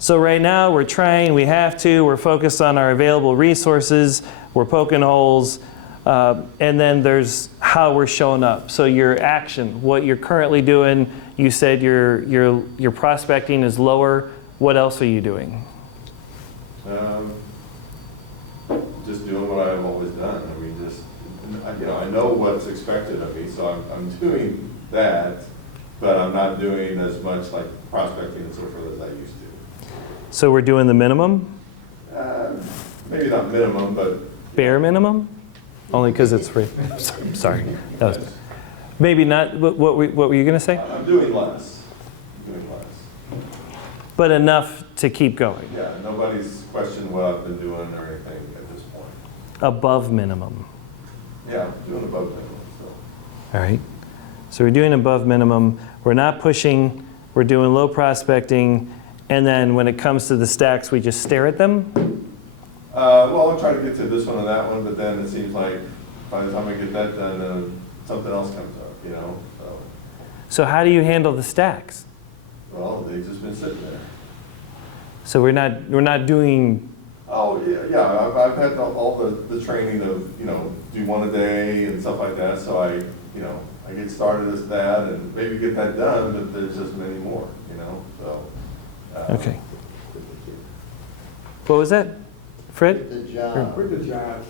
So right now we're trying, we have to, we're focused on our available resources, we're poking holes, and then there's how we're showing up. So your action, what you're currently doing, you said your prospecting is lower. What else are you doing? Just doing what I've always done. I know what's expected of me, so I'm doing that, but I'm not doing as much like prospecting and so forth as I used to. So we're doing the minimum? Maybe not minimum, but Bare minimum? Only because it's free. Sorry. That was, maybe not, what were you going to say? I'm doing less. But enough to keep going. Yeah, nobody's questioned what I've been doing or anything at this point. Above minimum. Yeah, I'm doing above minimum still. All right. So we're doing above minimum. We're not pushing. We're doing low prospecting. And then when it comes to the stacks, we just stare at them? Well, I'll try to get to this one and that one, but then it seems like by the time I get that done, then something else comes up, So how do you handle the stacks? Well, they've just been sitting there. So we're not doing. Oh, yeah, I've had all the training of, do one a day and stuff like that, so I get started as that and maybe get that done, but there's just many more, so. Okay. What was that, Fred? The job. Quit the job.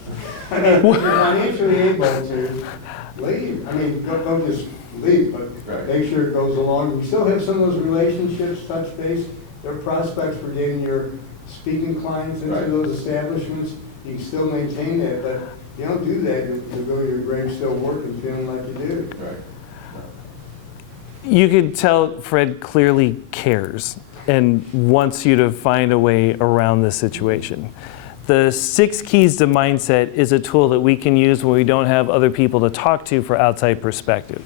I mean, you're financially able to leave. Don't just leave, but Right. make sure it goes along. You still have some of those relationships, touch base, they're prospects for getting your speaking clients into Right. those establishments. you can still maintain that, but you don't do that, you'll go to your grave still working, feeling like you did. Right. You could tell Fred clearly cares and wants you to find a way around this situation. The 6 keys to mindset is a tool that we can use when we don't have other people to talk to for outside perspective.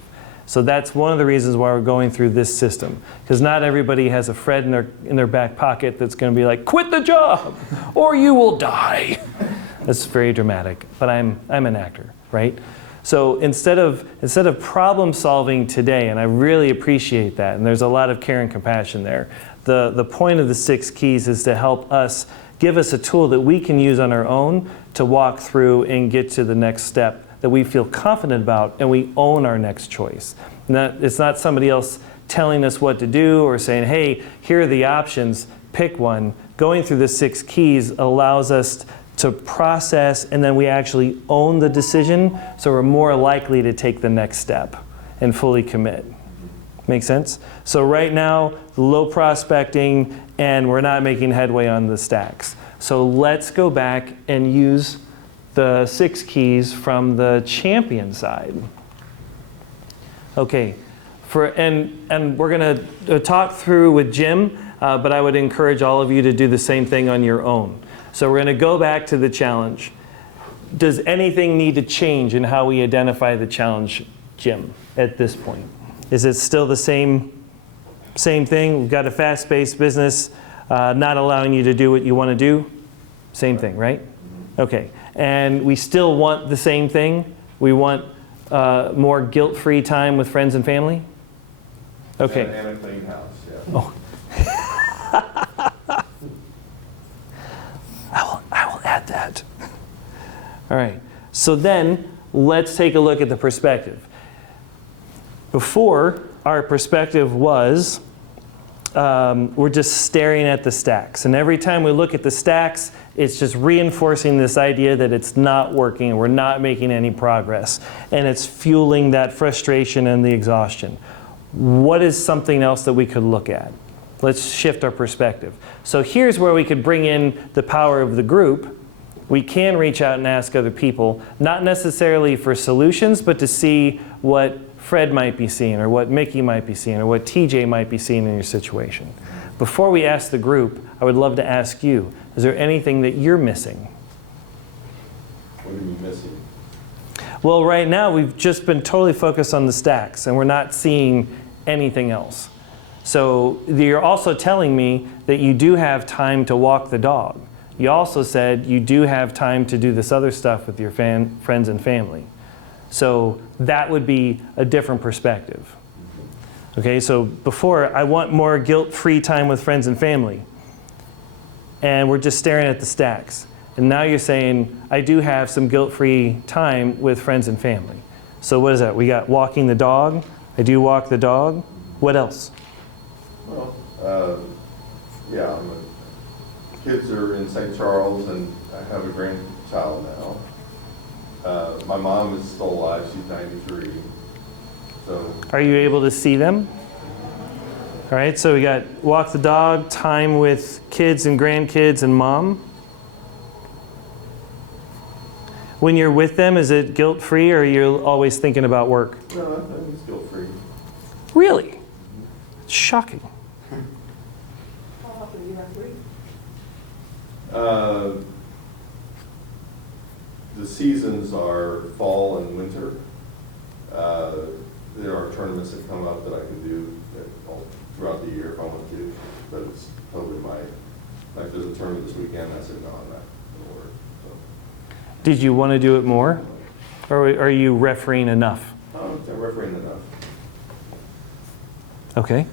So that's one of the reasons why we're going through this system. Because not everybody has a Fred in their back pocket that's going to be like, quit the job or you will die. That's very dramatic, but I'm an actor, right? So instead of problem solving today, and I really appreciate that, and there's a lot of care and compassion there, the point of the 6 keys is to help us, give us a tool that we can use on our own to walk through and get to the next step that we feel confident about, and we own our next choice. It's not somebody else telling us what to do or saying, hey, here are the options, pick one. Going through the 6 keys allows us to process, and then we actually own the decision, so we're more likely to take the next step and fully commit. Make sense? So right now, low prospecting, and we're not making headway on the stacks. So let's go back and use the 6 keys from the champion side. Okay, and we're going to talk through with Jim, but I would encourage all of you to do the same thing on your own. So we're going to go back to the challenge. Does anything need to change in how we identify the challenge, Jim, at this point? Is it still the same thing? We've got a fast-paced business, not allowing you to do what you want to do. Same thing, right? Okay. And we still want the same thing. We want more guilt-free time with friends and family. Okay. And a clean house, yeah. Oh. I will add that. All right. So then let's take a look at the perspective. Before, our perspective was we're just staring at the stacks. And every time we look at the stacks, it's just reinforcing this idea that it's not working and we're not making any progress. And it's fueling that frustration and the exhaustion. What is something else that we could look at? Let's shift our perspective. So here's where we could bring in the power of the group. We can reach out and ask other people, not necessarily for solutions, but to see what Fred might be seeing, or what Mickey might be seeing, or what TJ might be seeing in your situation. Before we ask the group, I would love to ask you, is there anything that you're missing? What are you missing? Well, right now we've just been totally focused on the stacks, and we're not seeing anything else. So you're also telling me that you do have time to walk the dog. You also said you do have time to do this other stuff with your friends and family. So that would be a different perspective. Okay, so before, I want more guilt-free time with friends and family. And we're just staring at the stacks. And now you're saying, I do have some guilt-free time with friends and family. So what is that? We got walking the dog. I do walk the dog. What else? Well, yeah, kids are in St. Charles, and I have a grandchild now. My mom is still alive. She's 93. So. Are you able to see them? All right, so we got walk the dog, time with kids and grandkids and mom. When you're with them, is it guilt-free, or are you always thinking about work? No, I think it's guilt-free. Really? It's shocking. How often do you have free? The seasons are fall and winter. There are tournaments that come up that I can do all throughout the year if I want to, but it's totally like there's a tournament this weekend, I said, no, I'm not going to work. So. Did you want to do it more? Or are you refereeing enough? I'm refereeing enough. Okay.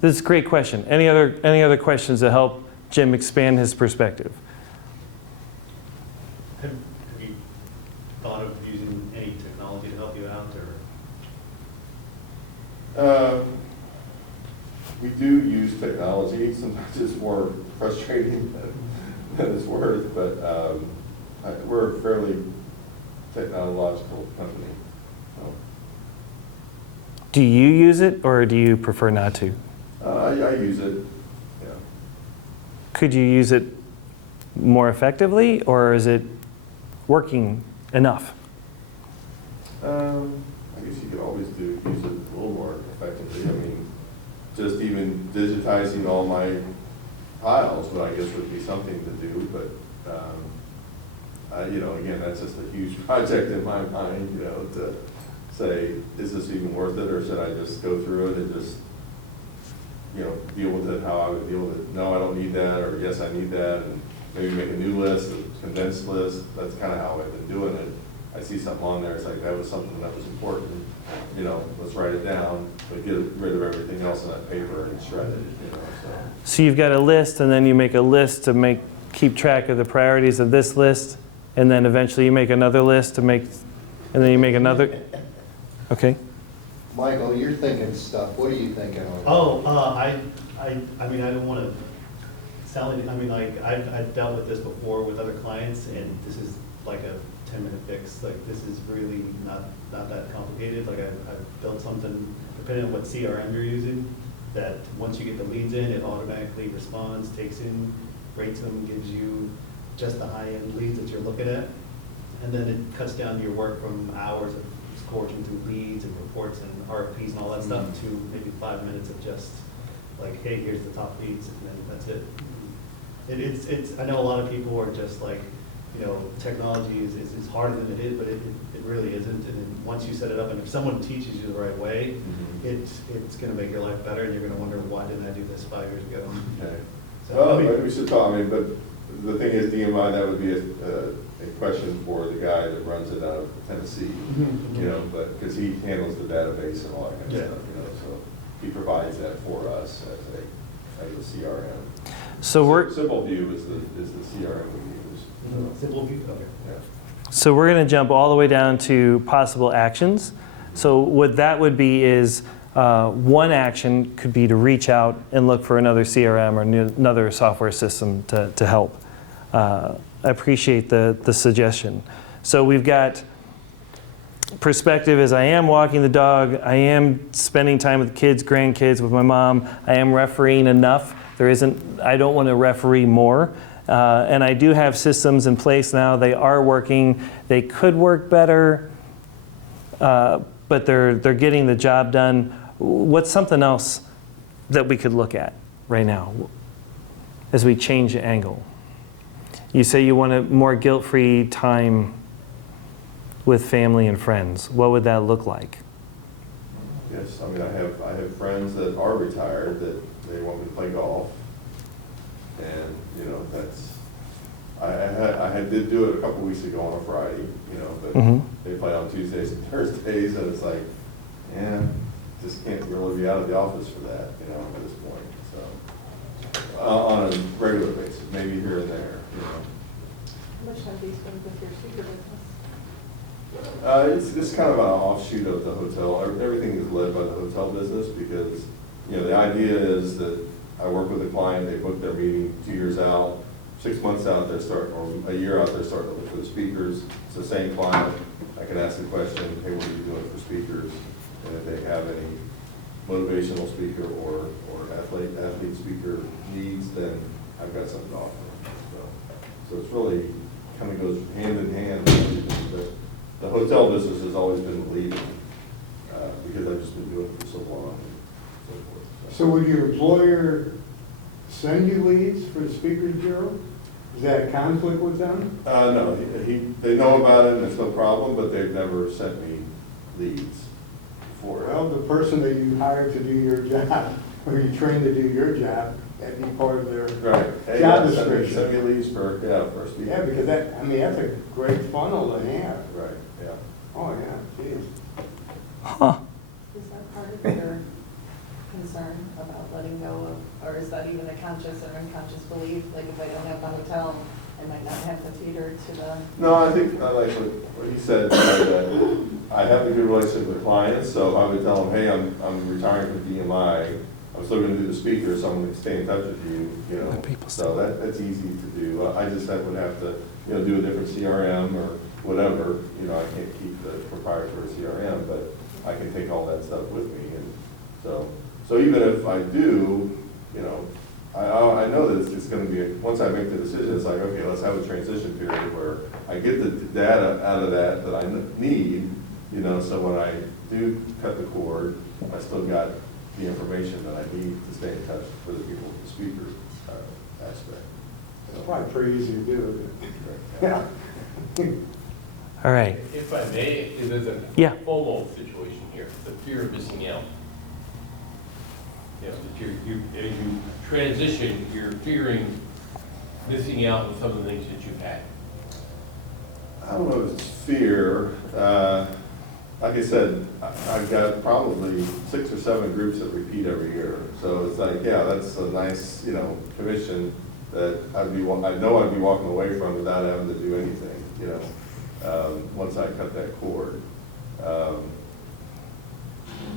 This is a great question. Any other questions that help Jim expand his perspective? Have you thought of using any technology to help you out, or? We do use technology. Sometimes it's more frustrating than it's worth, but we're a fairly technological company. So. Do you use it, or do you prefer not to? I use it. Yeah. Could you use it more effectively, or is it working enough? I guess you could always use it a little more effectively. I mean, just even digitizing all my piles, I guess would be something to do, but, you know, again, that's just a huge project in my mind, you know, to say, is this even worth it, or should I just go through it and just, you know, deal with it how I would deal with it? No, I don't need that, or yes, I need that, and maybe make a new list, a condensed list. That's kind of how I've been doing it. I see something on there, it's like, that was something that was important, you know, let's write it down, but get rid of everything else on that paper and shred it, you know, so. So you've got a list, and then you make a list to keep track of the priorities of this list, and then eventually you make another list and then you make another. Okay. Michael, you're thinking stuff, what are you thinking on? Oh, I mean, I don't want to sound like, I mean, like, I've dealt with this before with other clients, and this is like a 10-minute fix. Like, this is really not that complicated. Like, I've built something, depending on what CRM you're using, that once you get the leads in, it automatically responds, takes in, rates them, gives you just the high-end leads that you're looking at. And then it cuts down your work from hours of scourging through leads and reports and RFPs and all that stuff to maybe 5 minutes of just like, hey, here's the top leads, and then that's it. It's I know a lot of people are just like, you know, technology is harder than it is, but it really isn't. And then once you set it up, and if someone teaches you the right way, it's going to make your life better, and you're going to wonder, why didn't I do this 5 years ago? Okay. So, Well, I mean, we should talk, I mean, but the thing is, DMI, that would be a question for the guy that runs it out of Tennessee, you know, but, because he handles the database and all that kind of stuff, you know, so he provides that for us as a CRM. So Simple View is the CRM we use. So, simple view, okay. yeah. So we're going to jump all the way down to possible actions. So what that would be is one action could be to reach out and look for another CRM or another software system to help. I appreciate the suggestion. So we've got perspective as I am walking the dog, I am spending time with kids, grandkids, with my mom, I am refereeing enough. I don't want to referee more. And I do have systems in place now. They are working. They could work better, but they're getting the job done. What's something else that we could look at right now as we change the angle? You say you want a more guilt-free time with family and friends. What would that look like? Yes, I mean, I have friends that are retired that they want me to play golf, and, you know, that's, I did do it a couple weeks ago on a Friday, you know, but they play on Tuesdays and Thursdays, and it's like, yeah, just can't really be out of the office for that, you know, at this point, so. On a regular basis, maybe here and there, you know. How much have you spent with your speaker business? It's kind of an offshoot of the hotel. Everything is led by the hotel business because, you know, the idea is that I work with a client, they book their meeting 2 years out, 6 months out, they're starting, or a year out, they're starting to look for the speakers. It's the same client. I can ask the question, hey, what are you doing for speakers? And if they have any motivational speaker or athlete speaker needs, then I've got something to offer. So it's really kind of goes hand in hand. The hotel business has always been leading because I've just been doing it for so long and so forth. So would your employer send you leads for the Speakers Bureau? Is that a conflict with them? No, they know about it and it's no problem, but they've never sent me leads for it. Well, the person that you hired to do your job, or you trained to do your job, that'd be part of their Right. Hey, job yeah, description. Send me leads for a speaker. Yeah, because that, I mean, that's a great funnel to have. Right, yeah. Oh, yeah, geez. Huh. Is that part of your concern about letting go of, or is that even a conscious or unconscious belief? Like, if I don't have the hotel, I might not have the theater to the. No, I think I like what he said, that I have a good relationship with clients, so I would tell them, hey, I'm retiring from DMI, I'm still gonna do the speaker, so I'm gonna stay in touch with you, you know. So that's easy to do. I just would have to, you know, do a different CRM or whatever, you know, I can't keep the proprietary CRM, but I can take all that stuff with me, and so even if I do, you know, I know that it's gonna be, once I make the decision, it's like, okay, let's have a transition period where I get the data out of that I need, you know, so when I do cut the cord, I still got the information that I need to stay in touch with the people with the speaker aspect. It's probably pretty easy to do, isn't it? Yeah. All right. If I may, there's a Yeah. FOMO situation here, the fear of missing out. You know, that as you transition, you're fearing missing out on some of the things that you've had. I don't know if it's fear. Like I said, I've got probably 6 or 7 groups that repeat every year. So it's like, yeah, that's a nice, you know, commission that I know I'd be walking away from without having to do anything, you know, once I cut that cord.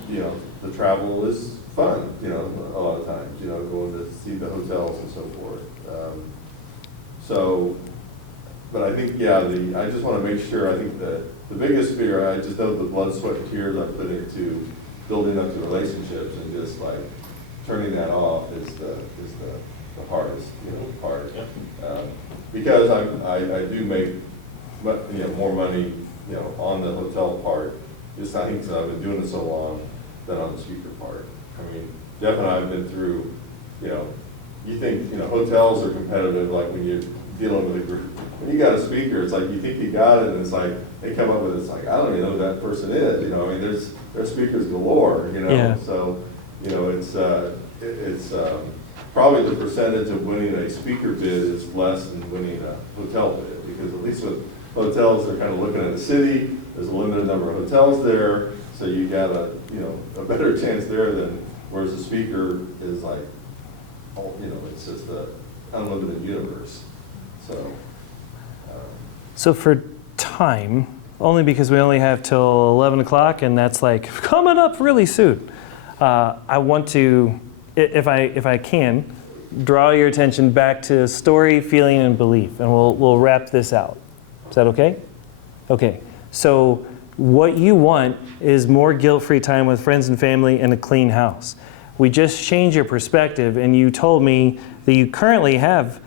You know, the travel is fun, you know, a lot of times, you know, going to see the hotels and so forth. But I think, yeah, I just want to make sure, I think that the biggest fear, I just know the blood, sweat, and tears I put into building up the relationships and just like turning that off is the hardest, you know, part. Because I do make, you know, more money, you know, on the hotel part, just I think that I've been doing it so long than on the speaker part. I mean, Jeff and I have been through, you know, you think, you know, hotels are competitive, like when you're dealing with a group. When you got a speaker, it's like you think you got it, and it's like they come up with it's like I don't even know who that person is. You know, I mean, there's speakers galore. You know, Yeah. so you know it's probably the percentage of winning a speaker bid is less than winning a hotel bid, because at least with hotels they're kind of looking at the city. There's a limited number of hotels there, so you got a better chance there than whereas a speaker is like, you know, it's just an unlimited universe. So for time, only because we only have till 11 o'clock, and that's like coming up really soon. I want to, if I can, draw your attention back to story, feeling, and belief, and we'll wrap this out. Is that okay? Okay. So what you want is more guilt-free time with friends and family and a clean house. We just changed your perspective, and you told me that you currently have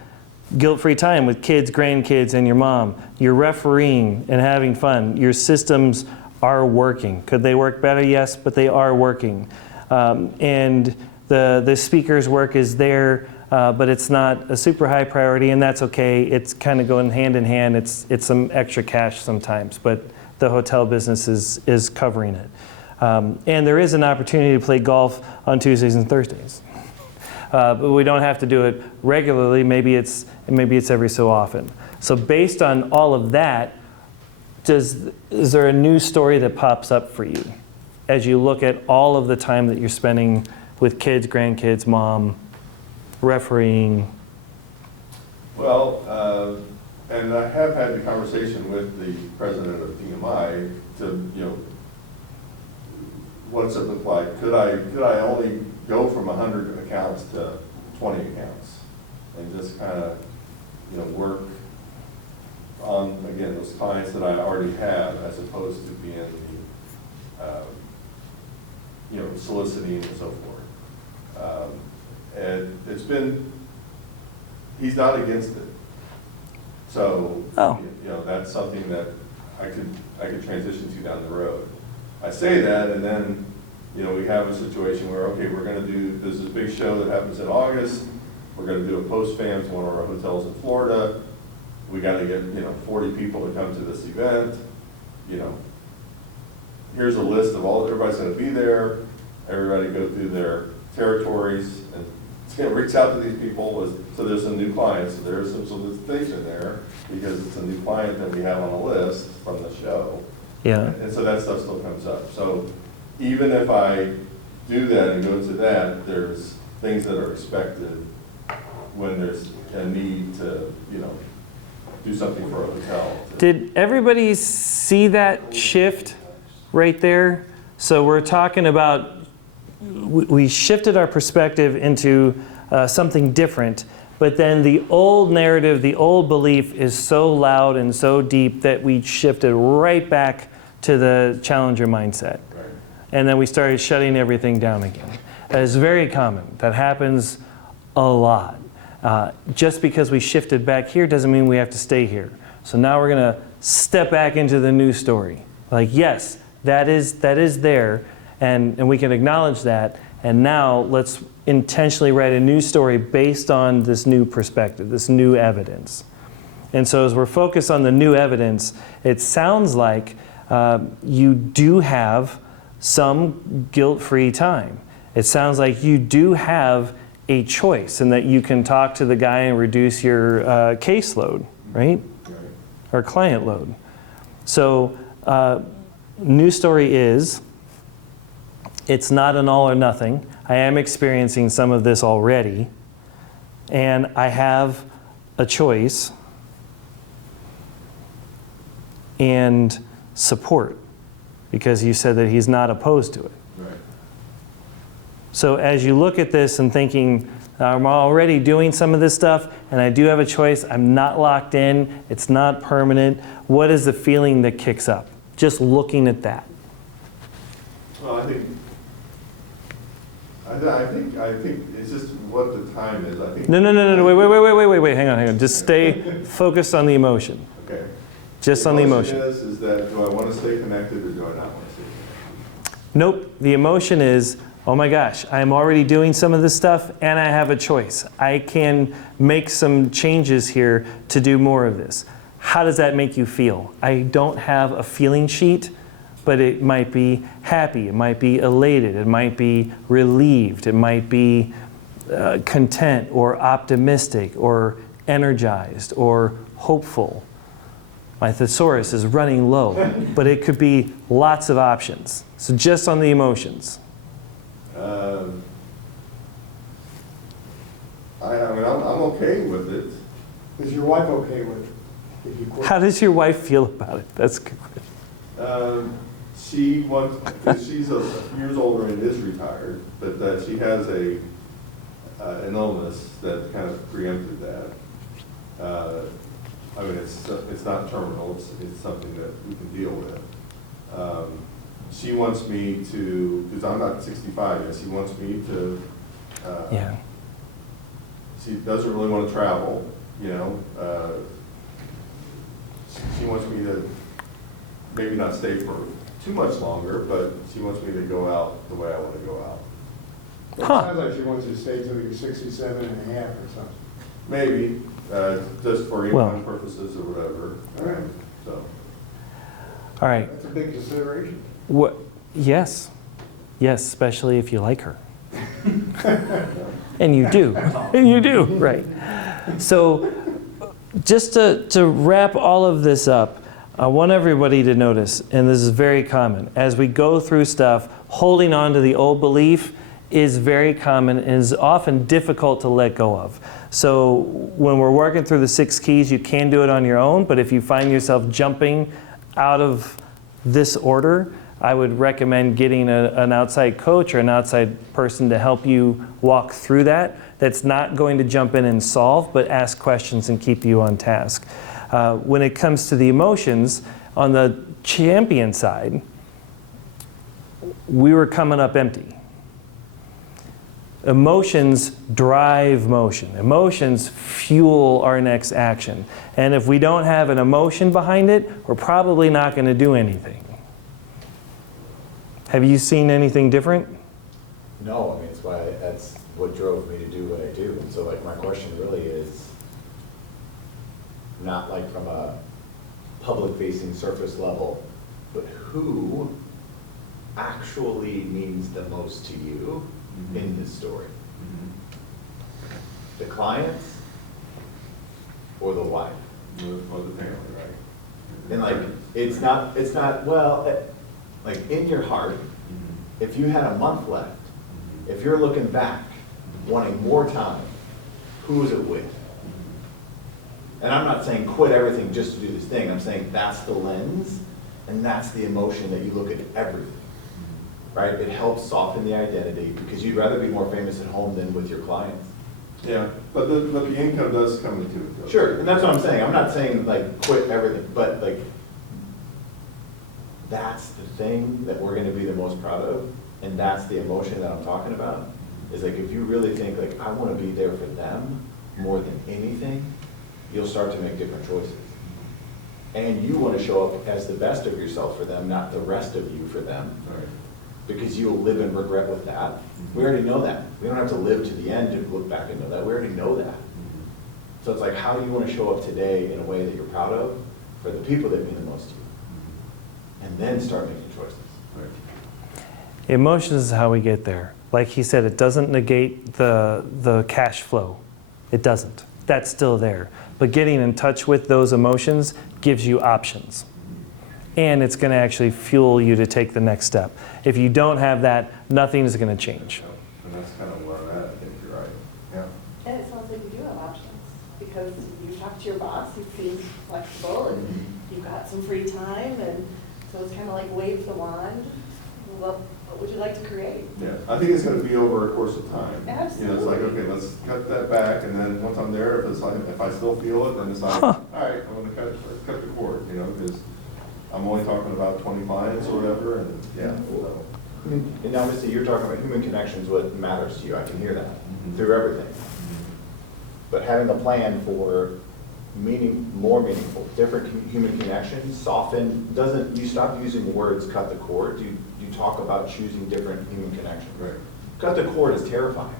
guilt-free time with kids, grandkids, and your mom. You're refereeing and having fun. Your systems are working. Could they work better? Yes, but they are working. And the speaker's work is there, but it's not a super high priority, and that's okay. It's kind of going hand in hand. It's some extra cash sometimes, but the hotel business is covering it. And there is an opportunity to play golf on Tuesdays and Thursdays. But we don't have to do it regularly. Maybe it's every so often. So based on all of that, is there a new story that pops up for you as you look at all of the time that you're spending with kids, grandkids, mom, refereeing? Well, and I have had the conversation with the president of DMI to, you know, what's it look like? Could I only go from 100 accounts to 20 accounts and just kind of, you know, work on, again, those clients that I already have as opposed to being the, you know, soliciting and so forth. And it's been, he's not against it. So, you know, that's something that I could transition to down the road. I say that, and then, you know, we have a situation where, okay, we're going to do, there's this big show that happens in August. We're going to do a post-fam to one of our hotels in Florida. We got to get, you know, 40 people to come to this event. You know, here's a list of everybody's going to be there. Everybody go through their territories and reach out to these people. So there's some new clients. So there's some solicitation there because it's a new client that we have on the list from the show. Yeah. And so that stuff still comes up. So even if I do that and go to that, there's things that are expected when there's a need to, you know, do something for a hotel. Did everybody see that shift right there? So we're talking about, we shifted our perspective into something different, but then the old narrative, the old belief is so loud and so deep that we shifted right back to the challenger mindset. And then we started shutting everything down again. That is very common. That happens a lot. Just because we shifted back here doesn't mean we have to stay here. So now we're going to step back into the new story. Like, yes, that is there, and we can acknowledge that. And now let's intentionally write a new story based on this new perspective, this new evidence. And so as we're focused on the new evidence, it sounds like you do have some guilt-free time. It sounds like you do have a choice and that you can talk to the guy and reduce your caseload, right? Or client load. So new story is, it's not an all or nothing. I am experiencing some of this already, and I have a choice and support, because you said that he's not opposed to it. Right. So as you look at this and thinking, I'm already doing some of this stuff, and I do have a choice, I'm not locked in, it's not permanent, what is the feeling that kicks up? Just looking at that. Well, I think it's just what the time is. I think. No, wait, hang on. Just stay focused on the emotion. Okay. Just on the emotion. Is that, do I want to stay connected or do I not want to stay connected? Nope, the emotion is, oh my gosh, I'm already doing some of this stuff and I have a choice. I can make some changes here to do more of this. How does that make you feel? I don't have a feeling sheet, but it might be happy, it might be elated, it might be relieved, it might be content or optimistic or energized or hopeful. My thesaurus is running low, but it could be lots of options. So just on the emotions. I'm okay with it. Is your wife okay with it? If you quit? How does your wife feel about it? That's a good question. She wants, because she's a few years older and is retired, but that she has an illness that kind of preempted that. I mean, it's not terminal, it's something that we can deal with. She wants me to, because I'm not 65 yet, she wants me to, Yeah. she doesn't really want to travel, you know. She wants me to maybe not stay for too much longer, but she wants me to go out the way I want to go out. It sounds like she wants you to stay till you're 67 and a half or something. Maybe, just for Well. income purposes or whatever. All right. So, All right. That's a big consideration. What? Yes. Yes, especially if you like her. And you do. And you do, right. So just to wrap all of this up, I want everybody to notice, and this is very common, as we go through stuff, holding on to the old belief is very common and is often difficult to let go of. So when we're working through the 6 keys, you can do it on your own, but if you find yourself jumping out of this order, I would recommend getting an outside coach or an outside person to help you walk through that. That's not going to jump in and solve, but ask questions and keep you on task. When it comes to the emotions, on the champion side, we were coming up empty. Emotions drive motion. Emotions fuel our next action. And if we don't have an emotion behind it, we're probably not going to do anything. Have you seen anything different? No, I mean, that's what drove me to do what I do. And so like my question really is not like from a public facing surface level, but who actually means the most to you in this story? The clients or the wife? or the family, right? And like, it's not, well, like in your heart, if you had a month left, if you're looking back, wanting more time, who is it with? And I'm not saying quit everything just to do this thing. I'm saying that's the lens and that's the emotion that you look at everything, right? It helps soften the identity because you'd rather be more famous at home than with your clients. Yeah, but the income does come into it, though. Sure, and that's what I'm saying. I'm not saying like quit everything, but like that's the thing that we're going to be the most proud of, and that's the emotion that I'm talking about. is like, if you really think like, I want to be there for them more than anything, you'll start to make different choices. And you want to show up as the best of yourself for them, not the rest of you for them. Right. Because you'll live in regret with that. We already know that. We don't have to live to the end to look back and know that. We already know that. So it's like, how do you want to show up today in a way that you're proud of for the people that mean the most to you? And then start making choices. Right. Emotions is how we get there. Like he said, it doesn't negate the cash flow. It doesn't. That's still there. But getting in touch with those emotions gives you options. And it's going to actually fuel you to take the next step. If you don't have that, nothing is going to change. And that's kind of where I'm at, I think you're right. Yeah. And it sounds like you do have options, because you talk to your boss, he seems flexible, and you've got some free time, and so it's kind of like wave the wand. What would you like to create? Yeah, I think it's gonna be over a course of time. You know, it's like, Absolutely. okay, let's cut that back, and then once I'm there, if it's like, if I still feel it, then it's like, all right, I'm gonna cut the cord, you know, because I'm only talking about 20 clients or whatever, and yeah. So. And obviously, you're talking about human connections, what matters to you. I can hear that through everything. But having a plan for more meaningful, different human connections, soften, you stop using the words cut the cord, you talk about choosing different human connections. Right. Cut the cord is terrifying,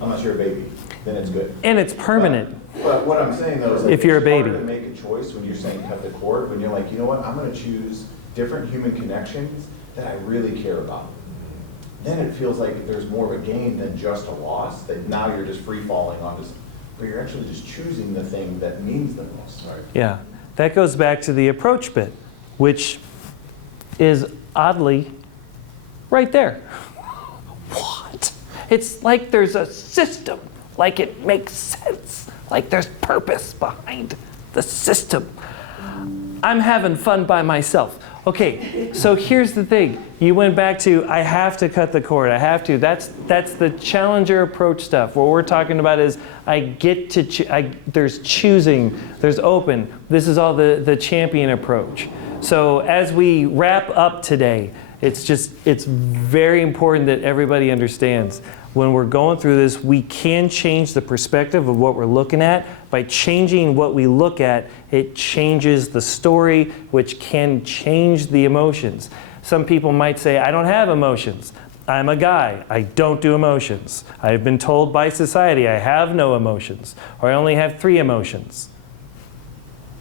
unless you're a baby, then it's good. And it's permanent. But what I'm saying though is like, If you're a it's harder baby. to make a choice when you're saying cut the cord, when you're like, you know what, I'm gonna choose different human connections that I really care about. Then it feels like there's more of a gain than just a loss, that now you're just free falling on this, but you're actually just choosing the thing that means the most. Right. Yeah. That goes back to the approach bit, which is oddly right there. What? It's like there's a system, like it makes sense, like there's purpose behind the system. I'm having fun by myself. Okay, so here's the thing. You went back to, I have to cut the cord, I have to. That's the challenger approach stuff. What we're talking about is I get to, there's choosing, there's open. This is all the champion approach. So as we wrap up today, it's very important that everybody understands when we're going through this, we can change the perspective of what we're looking at. By changing what we look at, it changes the story, which can change the emotions. Some people might say, I don't have emotions. I'm a guy. I don't do emotions. I've been told by society I have no emotions, or I only have 3 emotions,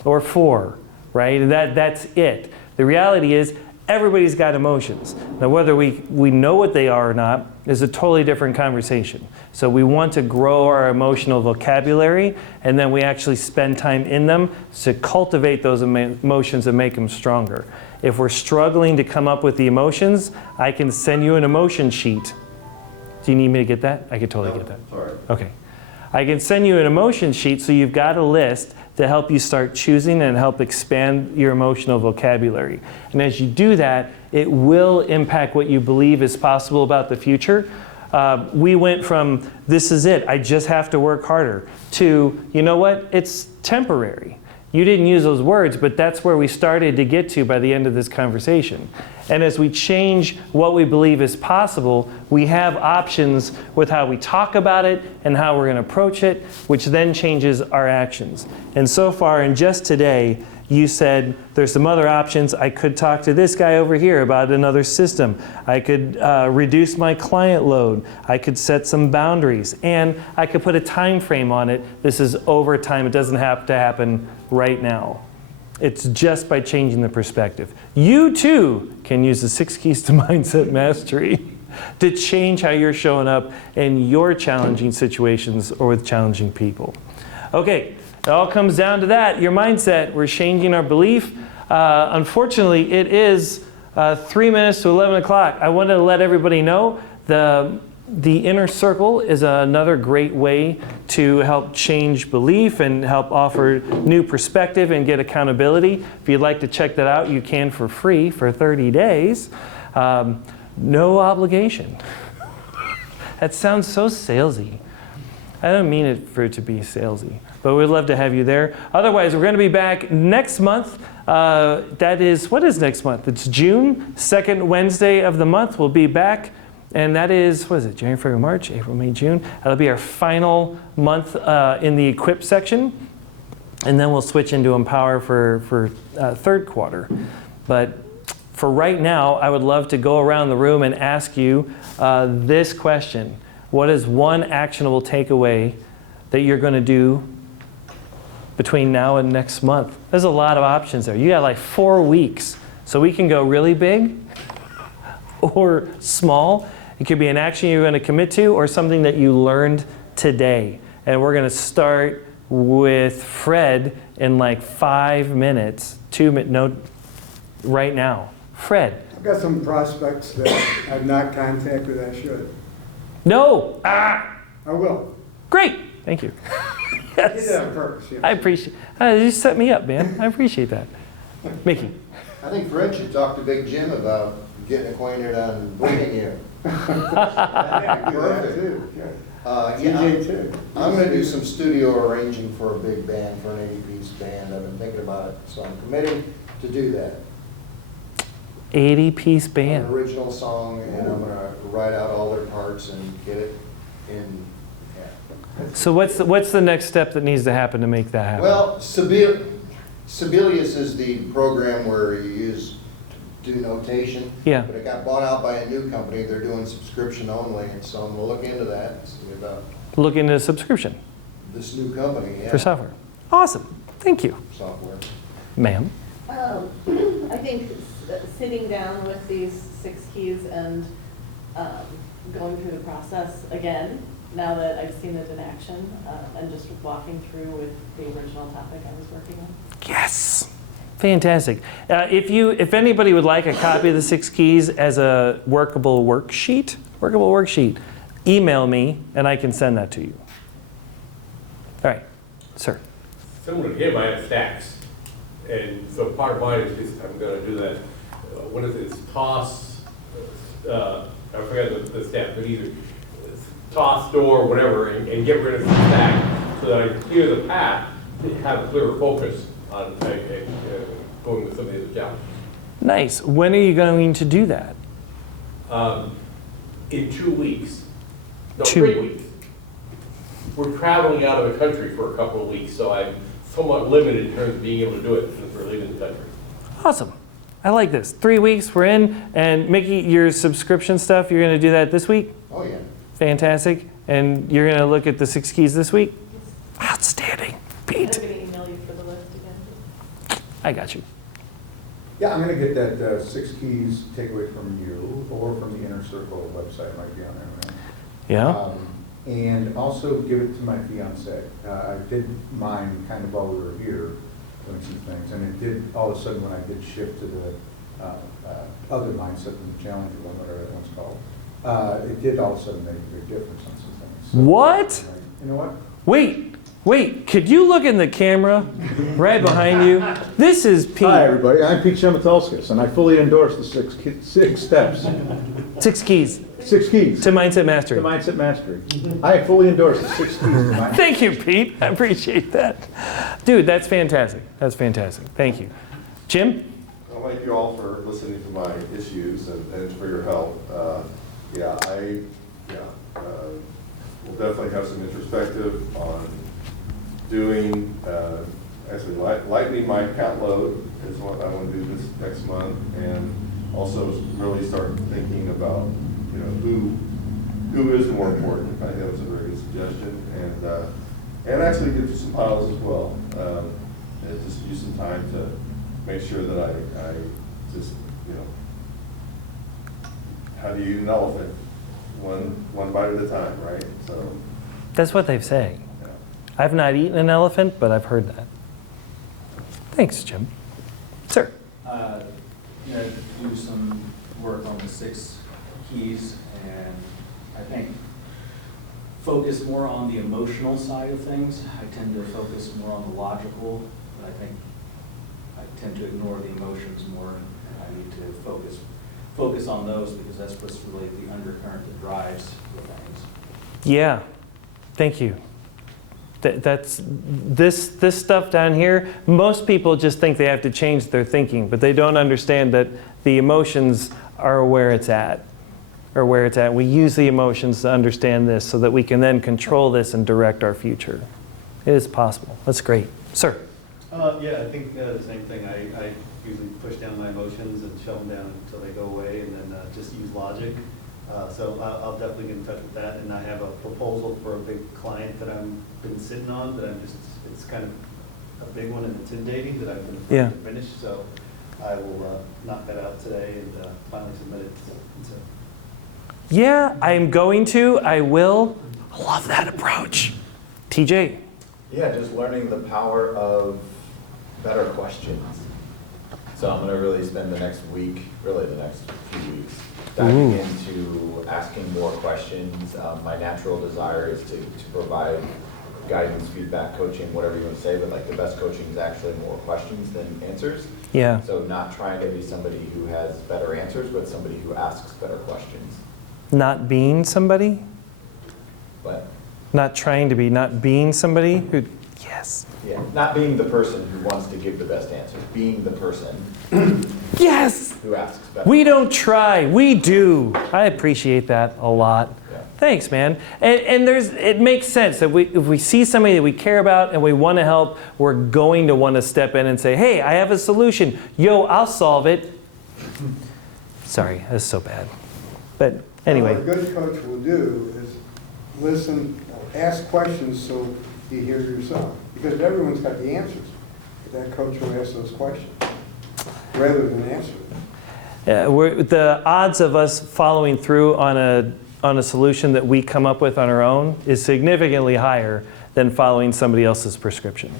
or 4, right? And that's it. The reality is, everybody's got emotions. Now, whether we know what they are or not is a totally different conversation. So we want to grow our emotional vocabulary, and then we actually spend time in them to cultivate those emotions and make them stronger. If we're struggling to come up with the emotions, I can send you an emotion sheet. Do you need me to get that? I could totally get that. Sorry. Okay. I can send you an emotion sheet so you've got a list to help you start choosing and help expand your emotional vocabulary. And as you do that, it will impact what you believe is possible about the future. We went from, this is it, I just have to work harder, to, you know what, it's temporary. You didn't use those words, but that's where we started to get to by the end of this conversation. And as we change what we believe is possible, we have options with how we talk about it and how we're going to approach it, which then changes our actions. And so far, in just today, you said there's some other options. I could talk to this guy over here about another system. I could reduce my client load. I could set some boundaries. And I could put a time frame on it. This is over time. It doesn't have to happen right now. It's just by changing the perspective. You too can use the 6 keys to mindset mastery to change how you're showing up in your challenging situations or with challenging people. Okay, it all comes down to that. Your mindset, we're changing our belief. Unfortunately, it is 3 minutes to 11 o'clock. I wanted to let everybody know the inner circle is another great way to help change belief and help offer new perspective and get accountability. If you'd like to check that out, you can for free for 30 days. No obligation. That sounds so salesy. I don't mean it for it to be salesy, but we'd love to have you there. Otherwise, we're going to be back next month. That is, what is next month? It's June, 2nd Wednesday of the month. We'll be back. And that is, what is it, January, February, March, April, May, June. That'll be our final month in the equip section. And then we'll switch into Empower for third quarter. But for right now, I would love to go around the room and ask you this question. What is one actionable takeaway that you're going to do between now and next month? There's a lot of options there. You got like 4 weeks. So we can go really big or small. It could be an action you're going to commit to or something that you learned today. And we're going to start with Fred in like 5 minutes, 2 minutes, no, right now. Fred. I've got some prospects that I've not contacted I should. No. Ah. I will. Great. Thank you. I did that on purpose. You know. I appreciate you set me up, man. I appreciate that. Mickey. I think Fred should talk to Big Jim about getting acquainted on booking you. I can do that Perfect. too. Yeah. Yeah, TJ too. I'm gonna do some studio arranging for a big band, for an 80-piece band. I've been thinking about it, so I'm committing to do that. 80-piece An band. original song, and I'm gonna write out all their parts and get it in, yeah. So what's the next step that needs to happen to make that happen? Well, Sibelius is the program where you do notation. Yeah. But it got bought out by a new company. They're doing subscription only, and so I'm gonna look into that and see about Look into subscription this new company, yeah. for software. Awesome. Thank you, Software. ma'am. I think sitting down with these 6 keys and going through the process again, now that I've seen it in action, and just walking through with the original topic I was working on. Yes. Fantastic. If anybody would like a copy of the 6 keys as a workable worksheet, email me and I can send that to you. All right, sir. Similar to him, I have stacks. And so part of mine is just, I'm gonna do that, what is it, it's toss, I forgot the step, but either toss, store, whatever, and get rid of the stack so that I can clear the path to have a clearer focus on going with some of the other challenges. Nice. When are you going to do that? In 2 weeks. No, 2 3 weeks. We're traveling out of the country for a couple of weeks, so I'm somewhat limited in terms of being able to do it since we're leaving the country. Awesome. I like this. 3 weeks, we're in. And Mickey, your subscription stuff, you're going to do that this week? Oh, yeah. Fantastic. And you're going to look at the 6 keys this week? Outstanding. I'm Pete. going to email you for the list again. I got you. Yeah, I'm gonna get that 6 keys takeaway from you or from the Inner Circle website, might be on there, right? Yeah? And also give it to my fiance. I did mine kind of while we were here doing some things, and it did, all of a sudden, when I did shift to the other mindset than the challenger one, whatever that one's called, it did all of a sudden make a big difference on some things. So, What? You know what? Wait, could you look in the camera right behind you? This is Pete. Hi, everybody. I'm Pete Shematulskis, and I fully endorse the 6 steps. 6 keys 6 keys to Mindset Mastery. to Mindset Mastery. I fully endorse the 6 keys to Mindset. Thank you, Pete. I appreciate that. Dude, that's fantastic. That's fantastic. Thank you. Jim? Well, thank you all for listening to my issues and for your help. We'll definitely have some introspective on doing, actually lightening my account load is what I want to do this next month, and also really start thinking about, who is more important. I think that was a very good suggestion, and actually get to some piles as well. And just use some time to make sure that I just, how do you eat an elephant? One bite at a time, right? So. That's what they've said. Yeah. I've not eaten an elephant, but I've heard that. Thanks, Jim. Sir? Do some work on the 6 keys, and I think focus more on the emotional side of things. I tend to focus more on the logical, but I think I tend to ignore the emotions more. I need to focus on those because that's what's really the undercurrent that drives the things. Yeah. Thank you. That's this stuff down here. Most people just think they have to change their thinking, but they don't understand that the emotions are where it's at. or where it's at. We use the emotions to understand this so that we can then control this and direct our future. It is possible. That's great. Sir? Yeah, I think the same thing. I usually push down my emotions and shove them down until they go away, and then just use logic. So I'll definitely get in touch with that, and I have a proposal for a big client that I've been sitting on, that it's kind of a big one and intimidating that I've been afraid to finish, so I will knock that out today and finally submit it. So, Yeah, I'm going to. I will. I love that approach. TJ? Yeah, just learning the power of better questions. So I'm gonna really spend the next week, really the next few weeks, diving into asking more questions. My natural desire is to provide guidance, feedback, coaching, whatever you want to say, but like the best coaching is actually more questions than answers. Yeah. So not trying to be somebody who has better answers, but somebody who asks better questions. Not being somebody? But Not trying to be, not being somebody who, yes. yeah, not being the person who wants to give the best answers, being the person Yes! who asks better. We don't try, we do. I appreciate that a lot. Yeah. Thanks, man. And it makes sense that if we see somebody that we care about and we want to help, we're going to want to step in and say, hey, I have a solution. Yo, I'll solve it. Sorry, that's so bad. But anyway. What a good coach will do is listen, ask questions so you hear yourself. Because everyone's got the answers. But that coach will ask those questions rather than answer them. The odds of us following through on a solution that we come up with on our own is significantly higher than following somebody else's prescription.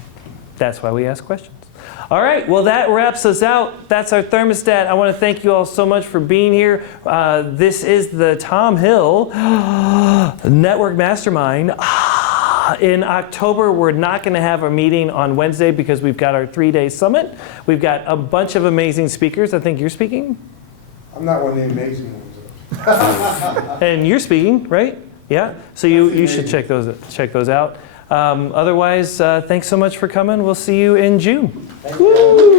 That's why we ask questions. All right, well, that wraps us out. That's our thermostat. I want to thank you all so much for being here. This is the Tom Hill Network Mastermind. In October, we're not going to have a meeting on Wednesday because we've got our 3-day summit. We've got a bunch of amazing speakers. I think you're speaking. I'm not one of the amazing ones. And you're speaking, right? Yeah. So you should check those out. Otherwise, thanks so much for coming. We'll see you in June. Thank you.